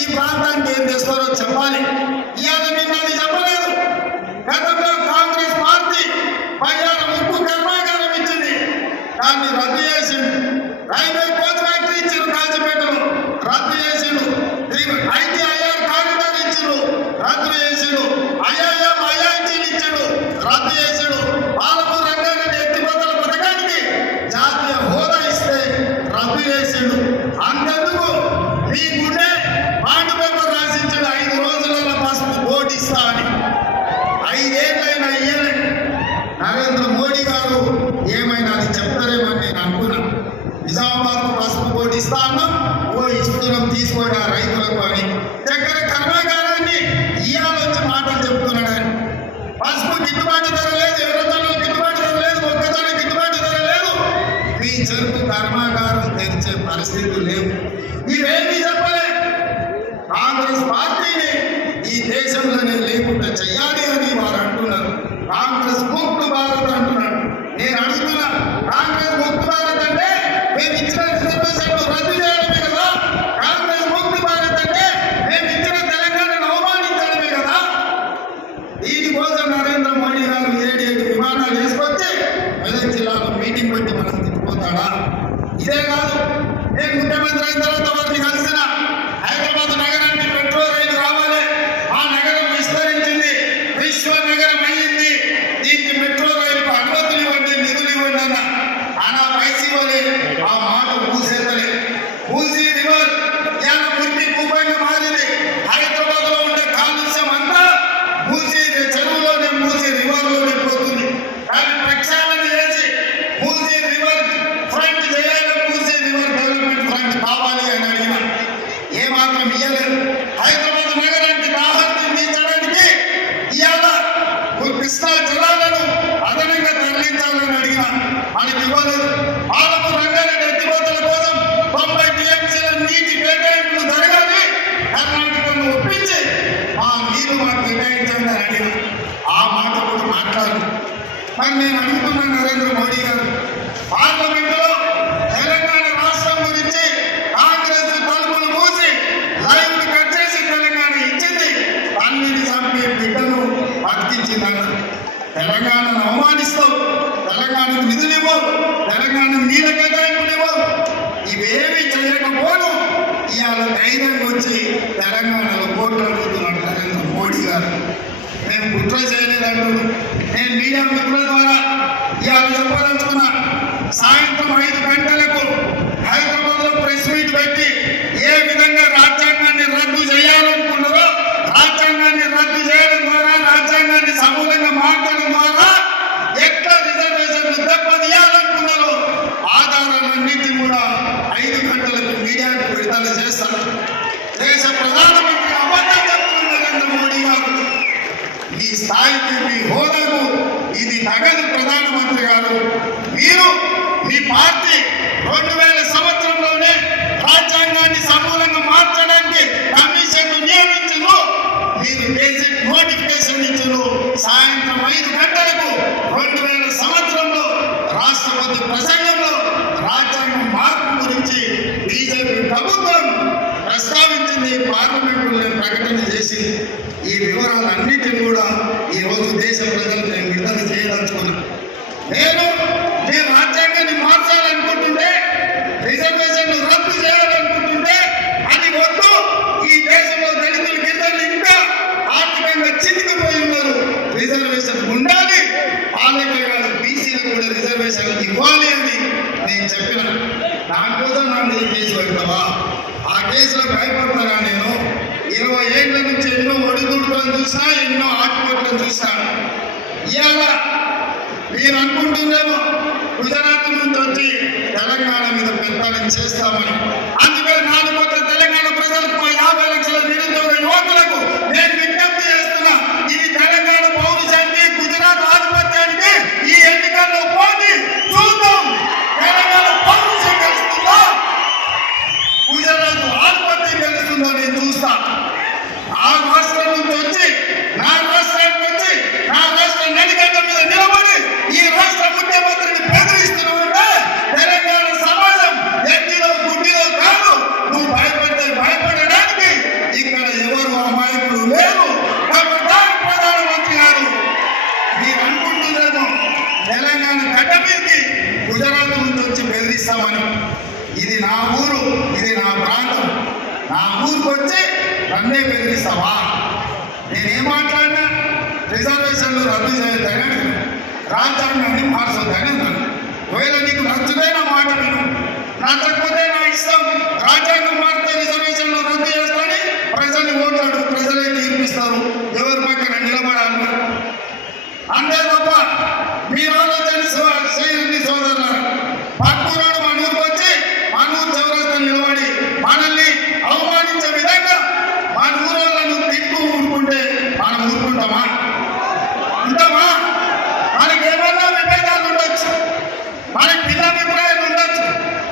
ఈ ప్రాంతానికి ఏం తెస్తారో చెప్పాలి. ఇవాళ నిన్నది చెప్పలేదు. గతంలో కాంగ్రెస్ పార్టీ బయ్యాల ముక్కు కర్మాగారం ఇచ్చింది, దాన్ని రద్దు చేసిండు. రైల్వే కోచ్ ఫ్యాక్టరీ ఇచ్చిండు, కాచిపేటలో రద్దు చేసిండు. ITIR కారిడార్ ఇచ్చిండు, రద్దు చేసిండు. IITలు ఇచ్చిండు, రద్దు చేసిండు. పాలమూరు రంగారెడ్డి ఎత్తిపోతల పథకానికి జాతీయ హోదా ఇస్తే రద్దు చేసిండు. అంతెందుకు మీ గుండె బాండ్ పేపర్ రాసించాడు 5 రోజులలో పసుపు ఓటు ఇస్తా అని. 5 ఏళ్ళైనా ఇయ్యలే. నరేంద్ర మోడీ గారు ఏమైనా అది చెప్తారేమని నేను అనుకున్నా. నిజామాబాద్ పసుపు ఓటు ఇస్తా అన్నాం, ఇస్తున్నాం తీసుకోండి ఆ రైతులకు అని. చక్కెర కర్మాగారాన్ని ఇయ్యాలొచ్చి మాటలు చెప్తున్నాడు ఆయన. పసుపు గిట్టుబాటు ధర లేదు, ఎర్రజొన్నలు గిట్టుబాటు ధర లేదు, మొక్కజొన్న గిట్టుబాటు ధర లేదు. మీ చెరుకు కర్మాగారం తెరిచే పరిస్థితులు లేవు. ఇవేమీ చెప్పలే. కాంగ్రెస్ పార్టీని ఈ దేశంలోనే లేకుండా చెయ్యాలి అని వారు అంటున్నారు. కాంగ్రెస్ ముక్త భారత్ అంటున్నాడు. నేను అడుగుతున్నా, కాంగ్రెస్ ముక్త భారత్ అంటే మేము ఇచ్చిన రిజర్వేషన్లు రద్దు చేయడమే కదా? కాంగ్రెస్ ముక్త భారత్ అంటే మేము ఇచ్చిన తెలంగాణను అవమానించడమే కదా? దీనికోసం నరేంద్ర మోడీ గారు 7 విమానాలు వేసుకొచ్చి మెదక్ జిల్లాలో మీటింగ్ పెట్టి మనం తిట్టుకుపోతాడా? ఇదే కాదు, నేను ముఖ్యమంత్రి అయిన తర్వాత వారిని కలిసిన హైదరాబాద్ నగరానికి మెట్రో రైలు రావాలి, ఆ నగరం విస్తరించింది, విశ్వ నగరం అయ్యింది, దీనికి మెట్రో రైలుకు అనుమతులు ఇవ్వండి, నిధులు ఇవ్వండి అన్న. అనా పైసి ఇవ్వలే, ఆ మాట పూసేతలే. పూసి రివర్ ఇవాళ పుట్టి భూపంగా మారింది. హైదరాబాద్ లో ఉండే కాలుష్యం అంతా మూసి చెరువులోనే, మూసి రివర్లోనే పోతుంది. దాన్ని ప్రక్షాళన చేసి మూసి రివర్ ఫ్రంట్ చేయాలి, మూసి రివర్ డెవలప్మెంట్ ఫ్రంట్ కావాలి అని అడిగిన. ఏమాత్రం ఇయ్యలేదు. హైదరాబాద్ నగరానికి దాహాన్ని తీర్చడానికి ఇవాళ కృష్ణా జలాలను అదనంగా తరలించాలని అడిగిన, మనకి ఇవ్వలేదు. పాలమూరు రంగారెడ్డి ఎత్తిపోతల కోసం 90 TMCల నీటి కేటాయింపులు జరగాలి, కర్ణాటకను ఒప్పించి ఆ నీరు మాకు కేటాయించండి అని అడిగిన. ఆ మాట కూడా మాట్లాడు. మరి నేను అడుగుతున్నాను నరేంద్ర మోడీ గారు, పార్లమెంటులో తెలంగాణ రాష్ట్రం గురించి కాంగ్రెస్ తలుపులు మూసి లైవ్ కట్ చేసి తెలంగాణ ఇచ్చింది, అన్నిటి చంపి బిడ్డను బతికించిందన్న. తెలంగాణను అవమానిస్తావు, తెలంగాణకు నిధులు ఇవ్వవు, తెలంగాణ నీళ్ళ కేటాయింపులు ఇవ్వవు. ఇవేమి చేయకపోను ఇవాళ ధైర్యంగా వచ్చి తెలంగాణలో కోట్లు అడుగుతున్నాడు నరేంద్ర మోడీ గారు. మేము కుట్ర చేయలేదంటున్నాడు. నేను మీడియా మిత్రుల ద్వారా ఇవాళ చెప్పదలుచుకున్నా, సాయంత్రం 5 గంటలకు హైదరాబాద్లో ప్రెస్ మీట్ పెట్టి ఏ విధంగా రాజ్యాంగాన్ని రద్దు చేయాలనుకున్నారో, రాజ్యాంగాన్ని రద్దు చేయడం ద్వారా, రాజ్యాంగాన్ని సమూలంగా మార్చడం ద్వారా ఎట్లా రిజర్వేషన్లు దెబ్బతీయాలనుకున్నారో ఆధారాలన్నింటినీ కూడా 5 గంటలకు మీడియాకు విడుదల చేస్తారు. దేశ ప్రధానమంత్రి అబద్ధం చెప్తున్న నరేంద్ర మోడీ గారు, మీ స్థాయికి, మీ హోదాకు ఇది నగదు. ప్రధానమంత్రి గారు, మీరు మీ పార్టీ 2000 సంవత్సరంలోనే రాజ్యాంగాన్ని సమూలంగా మార్చడానికి కమిషన్ నియమించను, మీరు బేసిక్ నోటిఫికేషన్ ఇచ్చారు. సాయంత్రం 5 గంటలకు 2000 సంవత్సరంలో రాష్ట్రపతి ప్రసంగంలో రాజ్యాంగం మార్పు గురించి బీజేపీ ప్రభుత్వం ప్రస్తావించింది, పార్లమెంటులో ప్రకటన చేసింది. ఈ వివరాలన్నిటిని కూడా ఈరోజు దేశ ప్రజలకు నేను విడుదల చేయదలుచుకున్నాను. నేను రాజ్యాంగాన్ని మార్చాలనుకుంటుంటే రిజర్వేషన్లు రద్దు చేయాలి. 20 ఏళ్ల నుంచి ఎన్నో ఒడిదుడుకులను చూసినా, ఎన్నో ఆటుపోట్లను చూసినా. ఇవాళ మీరు అనుకుంటుందేమో గుజరాత్ నుంచి వచ్చి తెలంగాణ మీద పెత్తనం చేస్తామని. అందుకే 4 కోట్ల తెలంగాణ ప్రజలకు 50 లక్షల నిరుద్యోగ యువకులకు నేను విజ్ఞప్తి చేస్తున్నా. ఇది తెలంగాణ పౌరుషానికి, గుజరాత్ ఆధిపత్యానికి ఈ ఎన్నికల్లో పోటీ చూద్దాం. తెలంగాణ పౌరుషం గెలుస్తుందా, గుజరాత్ ఆధిపత్యం గెలుస్తుందో నేను చూస్తా. ఆ రాష్ట్రం నుంచి వచ్చి నా రాష్ట్రానికి వచ్చి నా రాష్ట్ర నడిగడ్డ మీద నిలబడి ఈ రాష్ట్ర ముఖ్యమంత్రిని బెదిరిస్తున్నామంటే తెలంగాణ సమాజం ఎట్టిలో గుడ్డిలో కాదు. నువ్వు భయపడడానికి ఇక్కడ ఎవరు అమాయకులు లేరు. ప్రధానమంత్రి గారు మీరు అనుకుంటున్నారేమో తెలంగాణ గడ్డ మీదకి గుజరాత్ నుంచి వచ్చి బెదిరిస్తామని. ఇది నా ఊరు, ఇది నా ప్రాంతం. నా ఊరికి వచ్చి నన్నే బెదిరిస్తావా? నేనేం మాట్లాడినా రిజర్వేషన్లు రద్దు చేయొద్దని, రాజ్యాంగాన్ని మార్చొద్దని అన్నాను. ఒకవేళ నీకు నచ్చుదే నా మాట విను, నచ్చకపోతే నా ఇష్టం. రాజ్యాంగం మారితే రిజర్వేషన్లు రద్దు చేస్తాను. ప్రజల్ని ఓట్లాడు, ప్రజలే తీర్పిస్తారు ఎవరి పక్కన నిలబడాలి. అంతే తప్ప మీరు ఆలోచన చేయండి సోదరుల. పక్కూరాడు మన ఊరికి వచ్చి మన ఊరు చౌరస్తా నిలబడి మనల్ని అవమానించే విధంగా మన ఊరోళ్ళను తిట్టు ఊరుకుంటే మనం ఊరుకుంటామా? ఉంటామా? మనకి ఏమన్నా విభేదాలు ఉండొచ్చు, మనకి భిన్నాభిప్రాయాలు ఉండొచ్చు.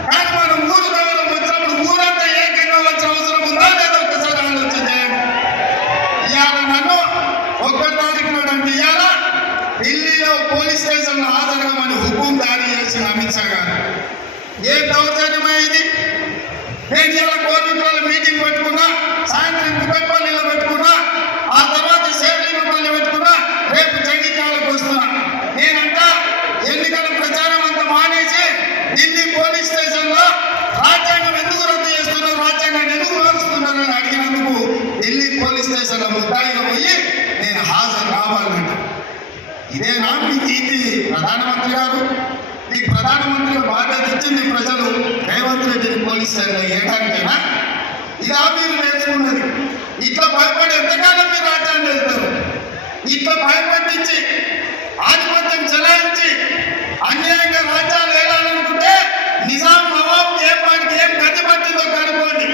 కానీ మనం ఊరు గౌరవం వచ్చినప్పుడు ఊరంతా ఏకంగా వచ్చే అవసరం ఉందా లేదా ఒకసారి ఆలోచన చేయండి. ఇవాళ నన్ను 1 తారీఖు నాడు అంటే ఇవాళ ఢిల్లీలో పోలీస్ స్టేషన్లో హాజరుగామని హుకుం జారీ చేసిన అమిత్ షా గారు. ఏ దౌర్జన్యమా ఇది? నేను ఇలా కోర్టులో మీటింగ్ పెట్టుకున్నా, సాయంత్రం కుక్కట్పల్లిలో పెట్టుకున్నా, ఆ తర్వాత శేర్లింగపల్లి పెట్టుకున్నా, రేపు జగిత్యాలకు వస్తున్నా. నేనంట ఎన్నికల ప్రచారం అంతా మానేసి ఢిల్లీ పోలీస్ స్టేషన్లో రాజ్యాంగం ఎందుకు రద్దు చేస్తున్నారు, రాజ్యాంగాన్ని ఎందుకు మారుస్తున్నారని అడిగినందుకు ఢిల్లీ పోలీస్ స్టేషన్లో ముద్దాయిగా పోయి నేను హాజరు కావాలంట. ఇదేనా మీ నీతి ప్రధానమంత్రి గారు? మీకు ప్రధానమంత్రిగా బాధ్యత ఇచ్చింది ప్రజలు రేవంత్ రెడ్డిని పోలీస్ స్టేషన్లో వేయడానికైనా? ఇదా మీరు నేర్చుకున్నది? ఇట్లా భయపడి ఎంతకాలం మీరు రాజ్యాన్ని వెళ్తారు? ఇట్లా భయపడించి ఆధిపత్యం చెలాయించి అన్యాయంగా రాజ్యాలు వేయాలనుకుంటే నిజాం నవాబ్ ఏ పాటికి ఏం గతి పట్టిందో కనుక్కోండి.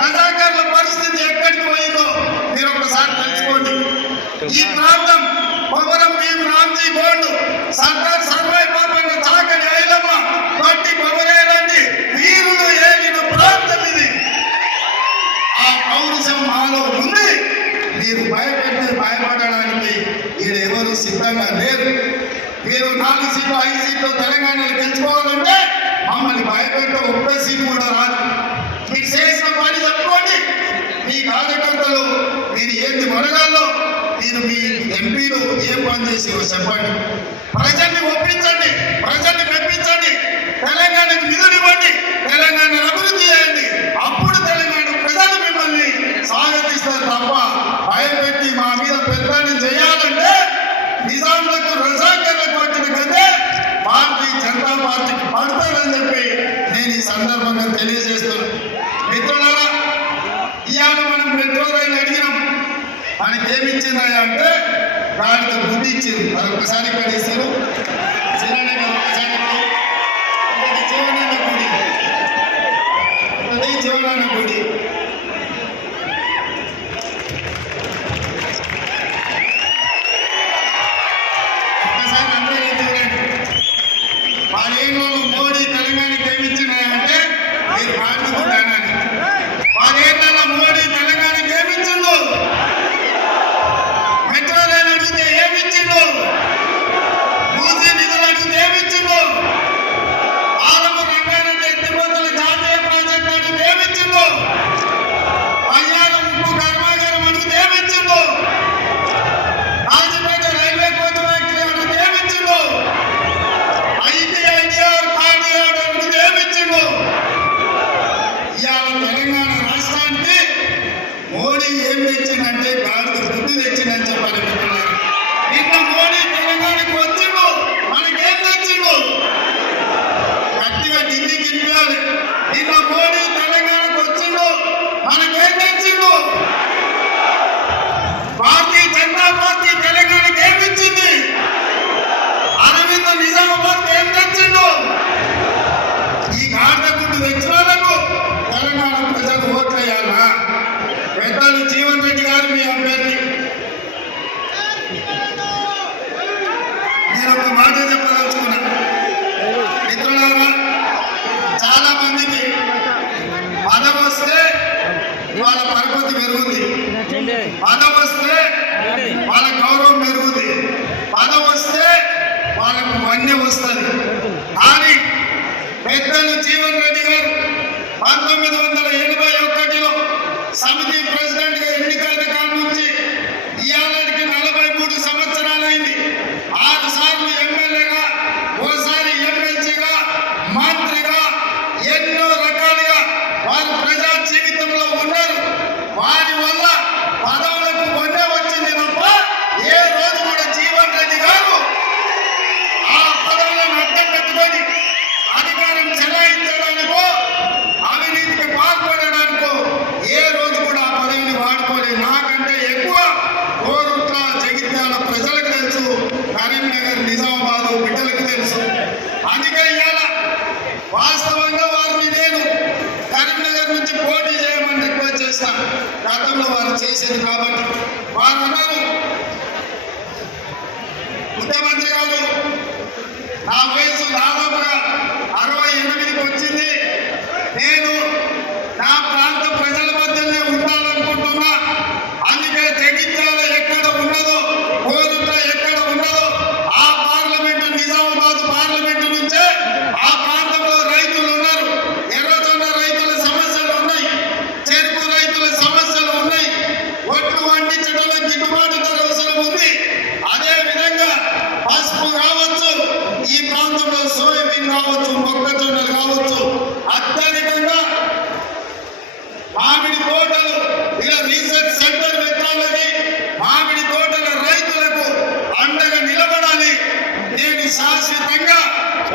రజాకార్ల పరిస్థితి ఎక్కడికి పోయిందో మీరు ఒకసారి తెలుసుకోండి. ఈ ప్రాంతం కొమరం భీం రామ్జీ గోండు, సర్దార్ సర్వాయి పాపన్న చాకలి ఐలమ్మ వంటి కొమరేలాంటి వీరులు ఏలిన ప్రాంతం ఇది. ఆ పౌరుషం మాలో ఉంది. మీరు భయపడడానికి ఎవరు సిద్ధంగా లేరు. మీరు 4 సీట్లు 5 సీట్లు తెలంగాణలో గెలుచుకోవాలంటే మమ్మల్ని భయపెట్టే 1 సీట్ కూడా రాదు. మీకు చేసిన పని చెప్పుకోండి. మీ కార్యకర్తలు మీరు ఏంటి మొరగాల్లో, మీరు మీ ఎంపీలు ఏం పని చేసి చెప్పండి. ప్రజల్ని ఒప్పించండి, ప్రజల్ని మెప్పించండి, తెలంగాణకు నిధులు ఇవ్వండి, తెలంగాణను అభివృద్ధి చేయండి. అప్పుడు తెలంగాణ ప్రజలు మిమ్మల్ని స్వాగతిస్తారు తప్ప భయపెట్టి మా మీద పెత్తనం చేయాలంటే నిజాంలకు రజాకర్లకు పట్టిన గదే భారతీయ జనతా పార్టీకి పడతారని చెప్పి నేను ఈ సందర్భంగా తెలియజేస్తున్నాను. మిత్రులారా, ఇవాళ మనం మెట్రో రైలు అడిగినాం. మనకి ఏమి ఇచ్చిందా అంటే దానికి బుద్ధి ఇచ్చింది. అది ఒకసారి ఇక్కడ ఇస్తారు. జీవనాన్న గుడి, జీవనాన్న గుడి ఒకసారి అందరూ చూడండి. వాళ్ళేమో మోడీ తెలంగాణకి ఏమిచ్చినాయంటే మీరు మాట్లాడుతున్నానని. వాళ్ళేళ్ళలో మోడీ తెలంగాణకి ఏమిచ్చిందో, మెట్రో రైలు అడిగితే ఏమిచ్చిందో, మూసీ నిధులు అడిగితే ఏమిచ్చిందో, ఆలము రంగారెడ్డి ఎత్తిపోతల జాతీయ ప్రాజెక్టు అడిగితే ఏమిచ్చిందో, అయ్యాల ఉప్పు కర్మాగారం అడిగితే ఏమిచ్చిందో, రాజపేట రైల్వే కోచ్ ఫ్యాక్టరీ అడిగితే ఏమిచ్చిందో, ఐటీఐఆర్ కార్డియార్ అడిగితే ఏమిచ్చిందో. ఇవాళ తెలంగాణ రాష్ట్రానికి మోడీ ఏం తెచ్చిందంటే గాడిద గుడ్డు తెచ్చిందని చెప్పాలి. నిన్న మోడీ తెలంగాణకు వచ్చిండు, మనకేం తెచ్చిండు? గట్టిగా ఢిల్లీకి వెళ్ళాలి. నిన్న మోడీ తెలంగాణకు వచ్చిండు, మనకేం తెచ్చిండు? పెద్దలు జీవన్ రెడ్డి గారు మీ అభ్యర్థి. నేను ఒక మాట చెప్పదలుచుకున్నా. మిత్రులారా, చాలా మందికి పదవి వస్తే వాళ్ళ పరపతి పెరుగుతుంది, పదవి వస్తే వాళ్ళ గౌరవం పెరుగుతుంది, పదవి వస్తే వాళ్ళకు వన్యం వస్తుంది. కానీ పెద్దలు జీవన్ రెడ్డి గారు 1981లో సమితి ప్రెసిడెంట్ గా ఎన్నికైన కాడ నుంచి ఇవాళకి 43 సంవత్సరాలైంది. 6 సార్లు ఎమ్మెల్యేగా, ఓసారి ఎమ్మెల్సీగా, మంత్రిగా ఎన్నో రకాలుగా వారు ప్రజా జీవితంలో ఉన్నారు. వారి వల్ల పదవులకు వన్నే వచ్చింది తప్ప ఏ రోజు కూడా జీవన్ రెడ్డి గారు ఆ పదవులను అడ్డం పెట్టుకొని అధికారం చెలాయించడానికో అవినీతికి పాల్పడడానికో ఏ రోజు కూడా ఆ పదవిని వాడుకోలేదు. నాకంటే ఎక్కువ కోరుట్ల జగిత్యాల ప్రజలకు తెలుసు, కరీంనగర్ నిజామాబాద్ బిడ్డలకు తెలుసు. అందుకే ఇవాళ వాస్తవంగా వారిని నేను కరీంనగర్ నుంచి పోటీ చేయమని రిక్వెస్ట్ చేస్తాను. గతంలో వారు చేసేది కాబట్టి వారు అన్నారు, ముఖ్యమంత్రి గారు నా వయసు దాదాపుగా 68కి వచ్చింది, నేను నా ప్రాంత ప్రజల మధ్యనే ఉండాలనుకుంటున్నా. అందుకే జగిత్యాల ఎక్కడ ఉన్నదో, కోరుట్ల ఎక్కడ ఉన్నదో ఆ పార్లమెంటు నిజామాబాద్ పార్లమెంటు నుంచే ఆ ప్రాంతంలో రైతులు ఉన్నారు. ఎర్రజొన్న రైతుల సమస్యలు ఉన్నాయి, చెరుకు రైతుల సమస్యలు ఉన్నాయి, ఒట్లు వండించడంలో గిట్టుబాటు ధర అవసరం ఉంది. అదే విధంగా పసుపు కావచ్చు, ఈ ప్రాంతంలో సోయాబీన్ కావచ్చు, మొక్కజొన్నలు కావచ్చు, అత్యధికంగా మామిడి తోటలు ఇలా రీసెర్చ్ సెంటర్ పెట్టాలని, మామిడి తోటల రైతులకు అండగా నిలబడాలి. నేను శాశ్వతంగా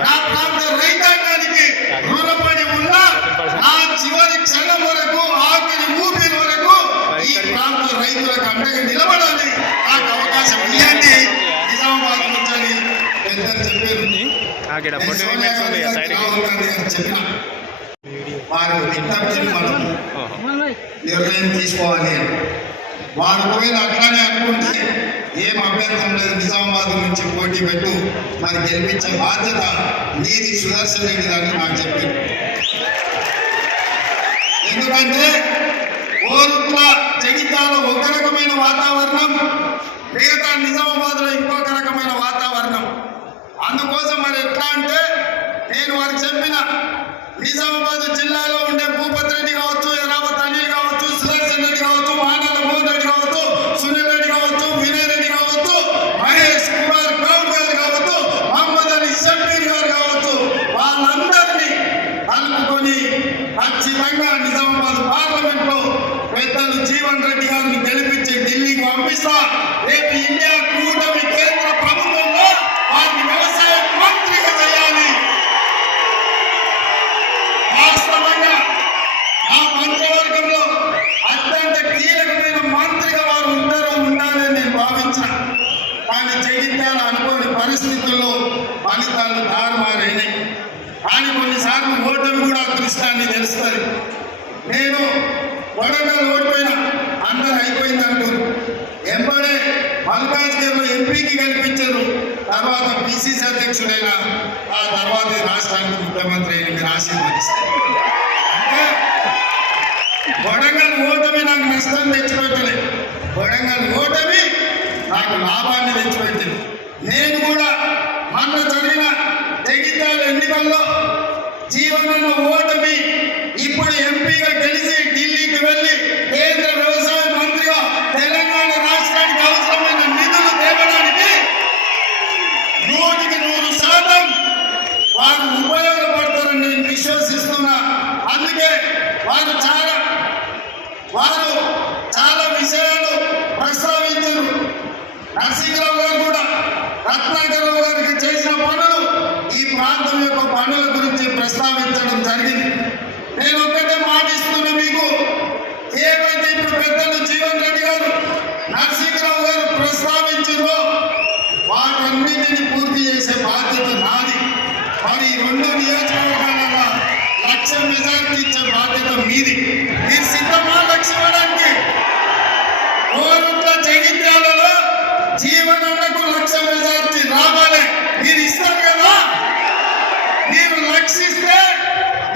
నా ప్రాంత రైతాంగానికి రుణపడి ఉన్నా. నా చివరి క్షణం వరకు, ఆఖరి ఊపిరి వరకు ఈ ప్రాంత రైతులకు అండగా నిలబడాలి. నాకు అవకాశం ఇవ్వండి. నిజామాబాద్ నుంచి పెద్దలు చెప్పారు, చెప్పిన వారి విజ్ఞప్తిని మనం నిర్ణయం తీసుకోవాలి. వారు ఒకవేళ అట్లానే అనుకుంటే ఏం అభ్యంతరం లేదు, నిజామాబాద్ నుంచి పోటీ పెట్టు, మరి గెలిపించే బాధ్యత నీది సుదర్శన్ రెడ్డి గారిని నాకు చెప్పారు. ఎందుకంటే కోరుట్ల జగిత్యాల ఒక రకమైన వాతావరణం, మిగతా నిజామాబాద్ లో ఇంకొక రకమైన వాతావరణం. అందుకోసం మరి ఎట్లా అంటే నేను వారికి చెప్పిన నిజామాబాద్ జిల్లాలో ఉండే భూపతి రెడ్డి కావచ్చు, ఎరావత్ అనిల్ కావచ్చు, సుదర్శన్ రెడ్డి కావచ్చు, మానాల మోహన్ రెడ్డి కావచ్చు, సునీల్ రెడ్డి కావచ్చు, వినయ్ రెడ్డి కావచ్చు, మహేష్ కుమార్ గౌడ్ గారు కావచ్చు, మహమ్మద్ అలీ షబ్బీర్ గారు కావచ్చు, వాళ్ళందరినీ కలుపుకొని ఖచ్చితంగా నిజామాబాద్ పార్లమెంట్ లో పెద్దలు జీవన్ రెడ్డి గారిని గెలిపించి ఢిల్లీకి పంపిస్తా. రేపు ఇండియా కూటమి కేంద్ర ప్రభుత్వంలో వారిని వ్యవసాయ మంత్రిగా చేయాలి. వాస్తవంగా ఆ మంత్రివర్గంలో అత్యంత కీలకమైన మంత్రిగా వారు ఉండాలని నేను భావించిన. కానీ జగిత్యాల అనుకోని పరిస్థితుల్లో ఫలితాలు తారుమారైనాయి. కానీ కొన్నిసార్లు ఓటమి కూడా అదృష్టాన్ని తెలుస్తుంది. నేను వరంగల్ ఓడిపోయినా, అందరు అయిపోయింది అంటారు. ఎంబడే మల్కాజ్గిరిలో ఎంపీకి కల్పించారు, తర్వాత పిసిసి అధ్యక్షుడైన, ఆ తర్వాత రాష్ట్రానికి ముఖ్యమంత్రి అయిన మీరు ఆశీర్వదిస్తారు. అంటే వరంగల్ ఓటమి నాకు నష్టం తెచ్చిపెట్టలేదు, వరంగల్ ఓటమి నాకు లాభాన్ని తెచ్చిపెట్టింది. నేను కూడా మొన్న జరిగిన జగిత్యాల ఎన్నికల్లో జీవనన్న ఓటమి ఇప్పుడు ఎంపీగా గెలిచి ఢిల్లీకి వెళ్ళి కేంద్ర వ్యవసాయ మంత్రిగా తెలంగాణ రాష్ట్రానికి అవసరమైన నిధులు తేవడానికి 100% వారు ఉపయోగపడతారని నేను విశ్వసిస్తున్నా. అందుకే వారు చాలా విషయాలు ప్రస్తావించారు. నరసింహరావు గారు కూడా రత్నాకరరావు గారికి చేసిన పనులు, ఈ ప్రాంతం యొక్క పనుల గురించి ప్రస్తావించడం జరిగింది. నేను ఒక్కటే మాటిస్తున్నా మీకు, ఏవైతే ఇప్పుడు పెద్దలు జీవన్ రెడ్డి గారు, నరసింహరావు గారు ప్రస్తావించిందో వాటన్నిటిని పూర్తి చేసే బాధ్యత నాది. మరి ఈ 2 నియోజకవర్గాలలో 1,00,000 మెజార్టీ ఇచ్చే బాధ్యత మీది. మీరు సిద్ధమా లక్ష్యం ఇవ్వడానికి?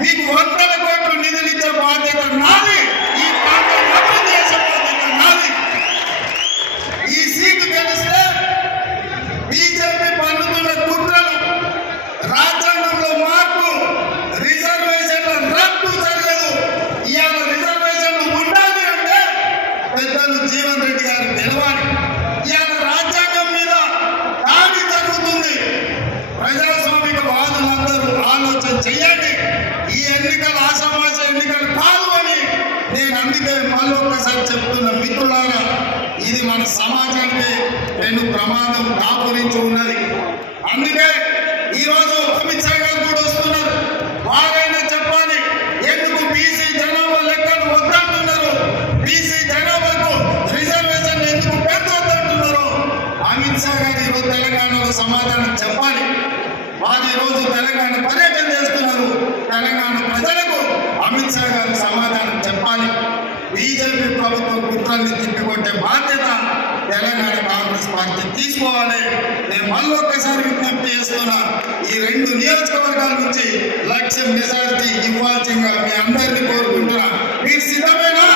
మీకు 100 కోట్లు నిధులు ఇచ్చే బాధ్యత నాది. ఈ ప్రాంతం అభివృద్ధి చేసే బాధ్యత నాది. ఈ సీటు గెలిస్తే బీజేపీ పన్నుతున్న కుట్రలు, రాజ్యాంగంలో మార్పు, రిజర్వేషన్ల రద్దు జరగదు. ఇవాళ రిజర్వేషన్లు ఉండాలి అంటే పెద్దలు జీవన్ రెడ్డి గారు నిలవాలి. ఇవాళ రాజ్యాంగం మీద దాడి జరుగుతుంది. ప్రజాస్వామిక వాదులందరూ ఆలోచన చెయ్యండి. ఈ ఎన్నికలు ఆషామాష ఎన్నికలు కాదు అని నేను అందుకే మళ్ళొక్కసారి చెప్తున్న మిత్రులారా, ఇది మన సమాజానికి రెండు ప్రమాదం దాపురించి ఉన్నది. అందుకే ఈరోజు అమిత్ షా గారు కూడా వస్తున్నారు. వారైనా చెప్పాలి ఎందుకు బీసీ జనాభా లెక్కలు వద్దంటున్నారు, బీసీ జనాభాకు రిజర్వేషన్ ఎందుకు పెంచొద్దంటున్నారు. అమిత్ షా గారు ఈరోజు తెలంగాణలో సమాధానం చెప్పాలి. వారు ఈరోజు తెలంగాణ పర్యటన చేస్తున్నారు. తెలంగాణ ప్రజలకు అమిత్ షా గారు సమాధానం చెప్పాలి. బీజేపీ ప్రభుత్వం కుట్రల్ని తిప్పికొట్టే బాధ్యత తెలంగాణ కాంగ్రెస్ పార్టీ తీసుకోవాలి. నేను మళ్ళొక్కసారి విజ్ఞప్తి చేస్తున్నా, ఈ 2 నియోజకవర్గాల నుంచి 1,00,000 మెజారిటీ ఇవ్వాల్సిందిగా మీ అందరినీ కోరుకుంటున్నా. మీరు సిద్ధమేనా?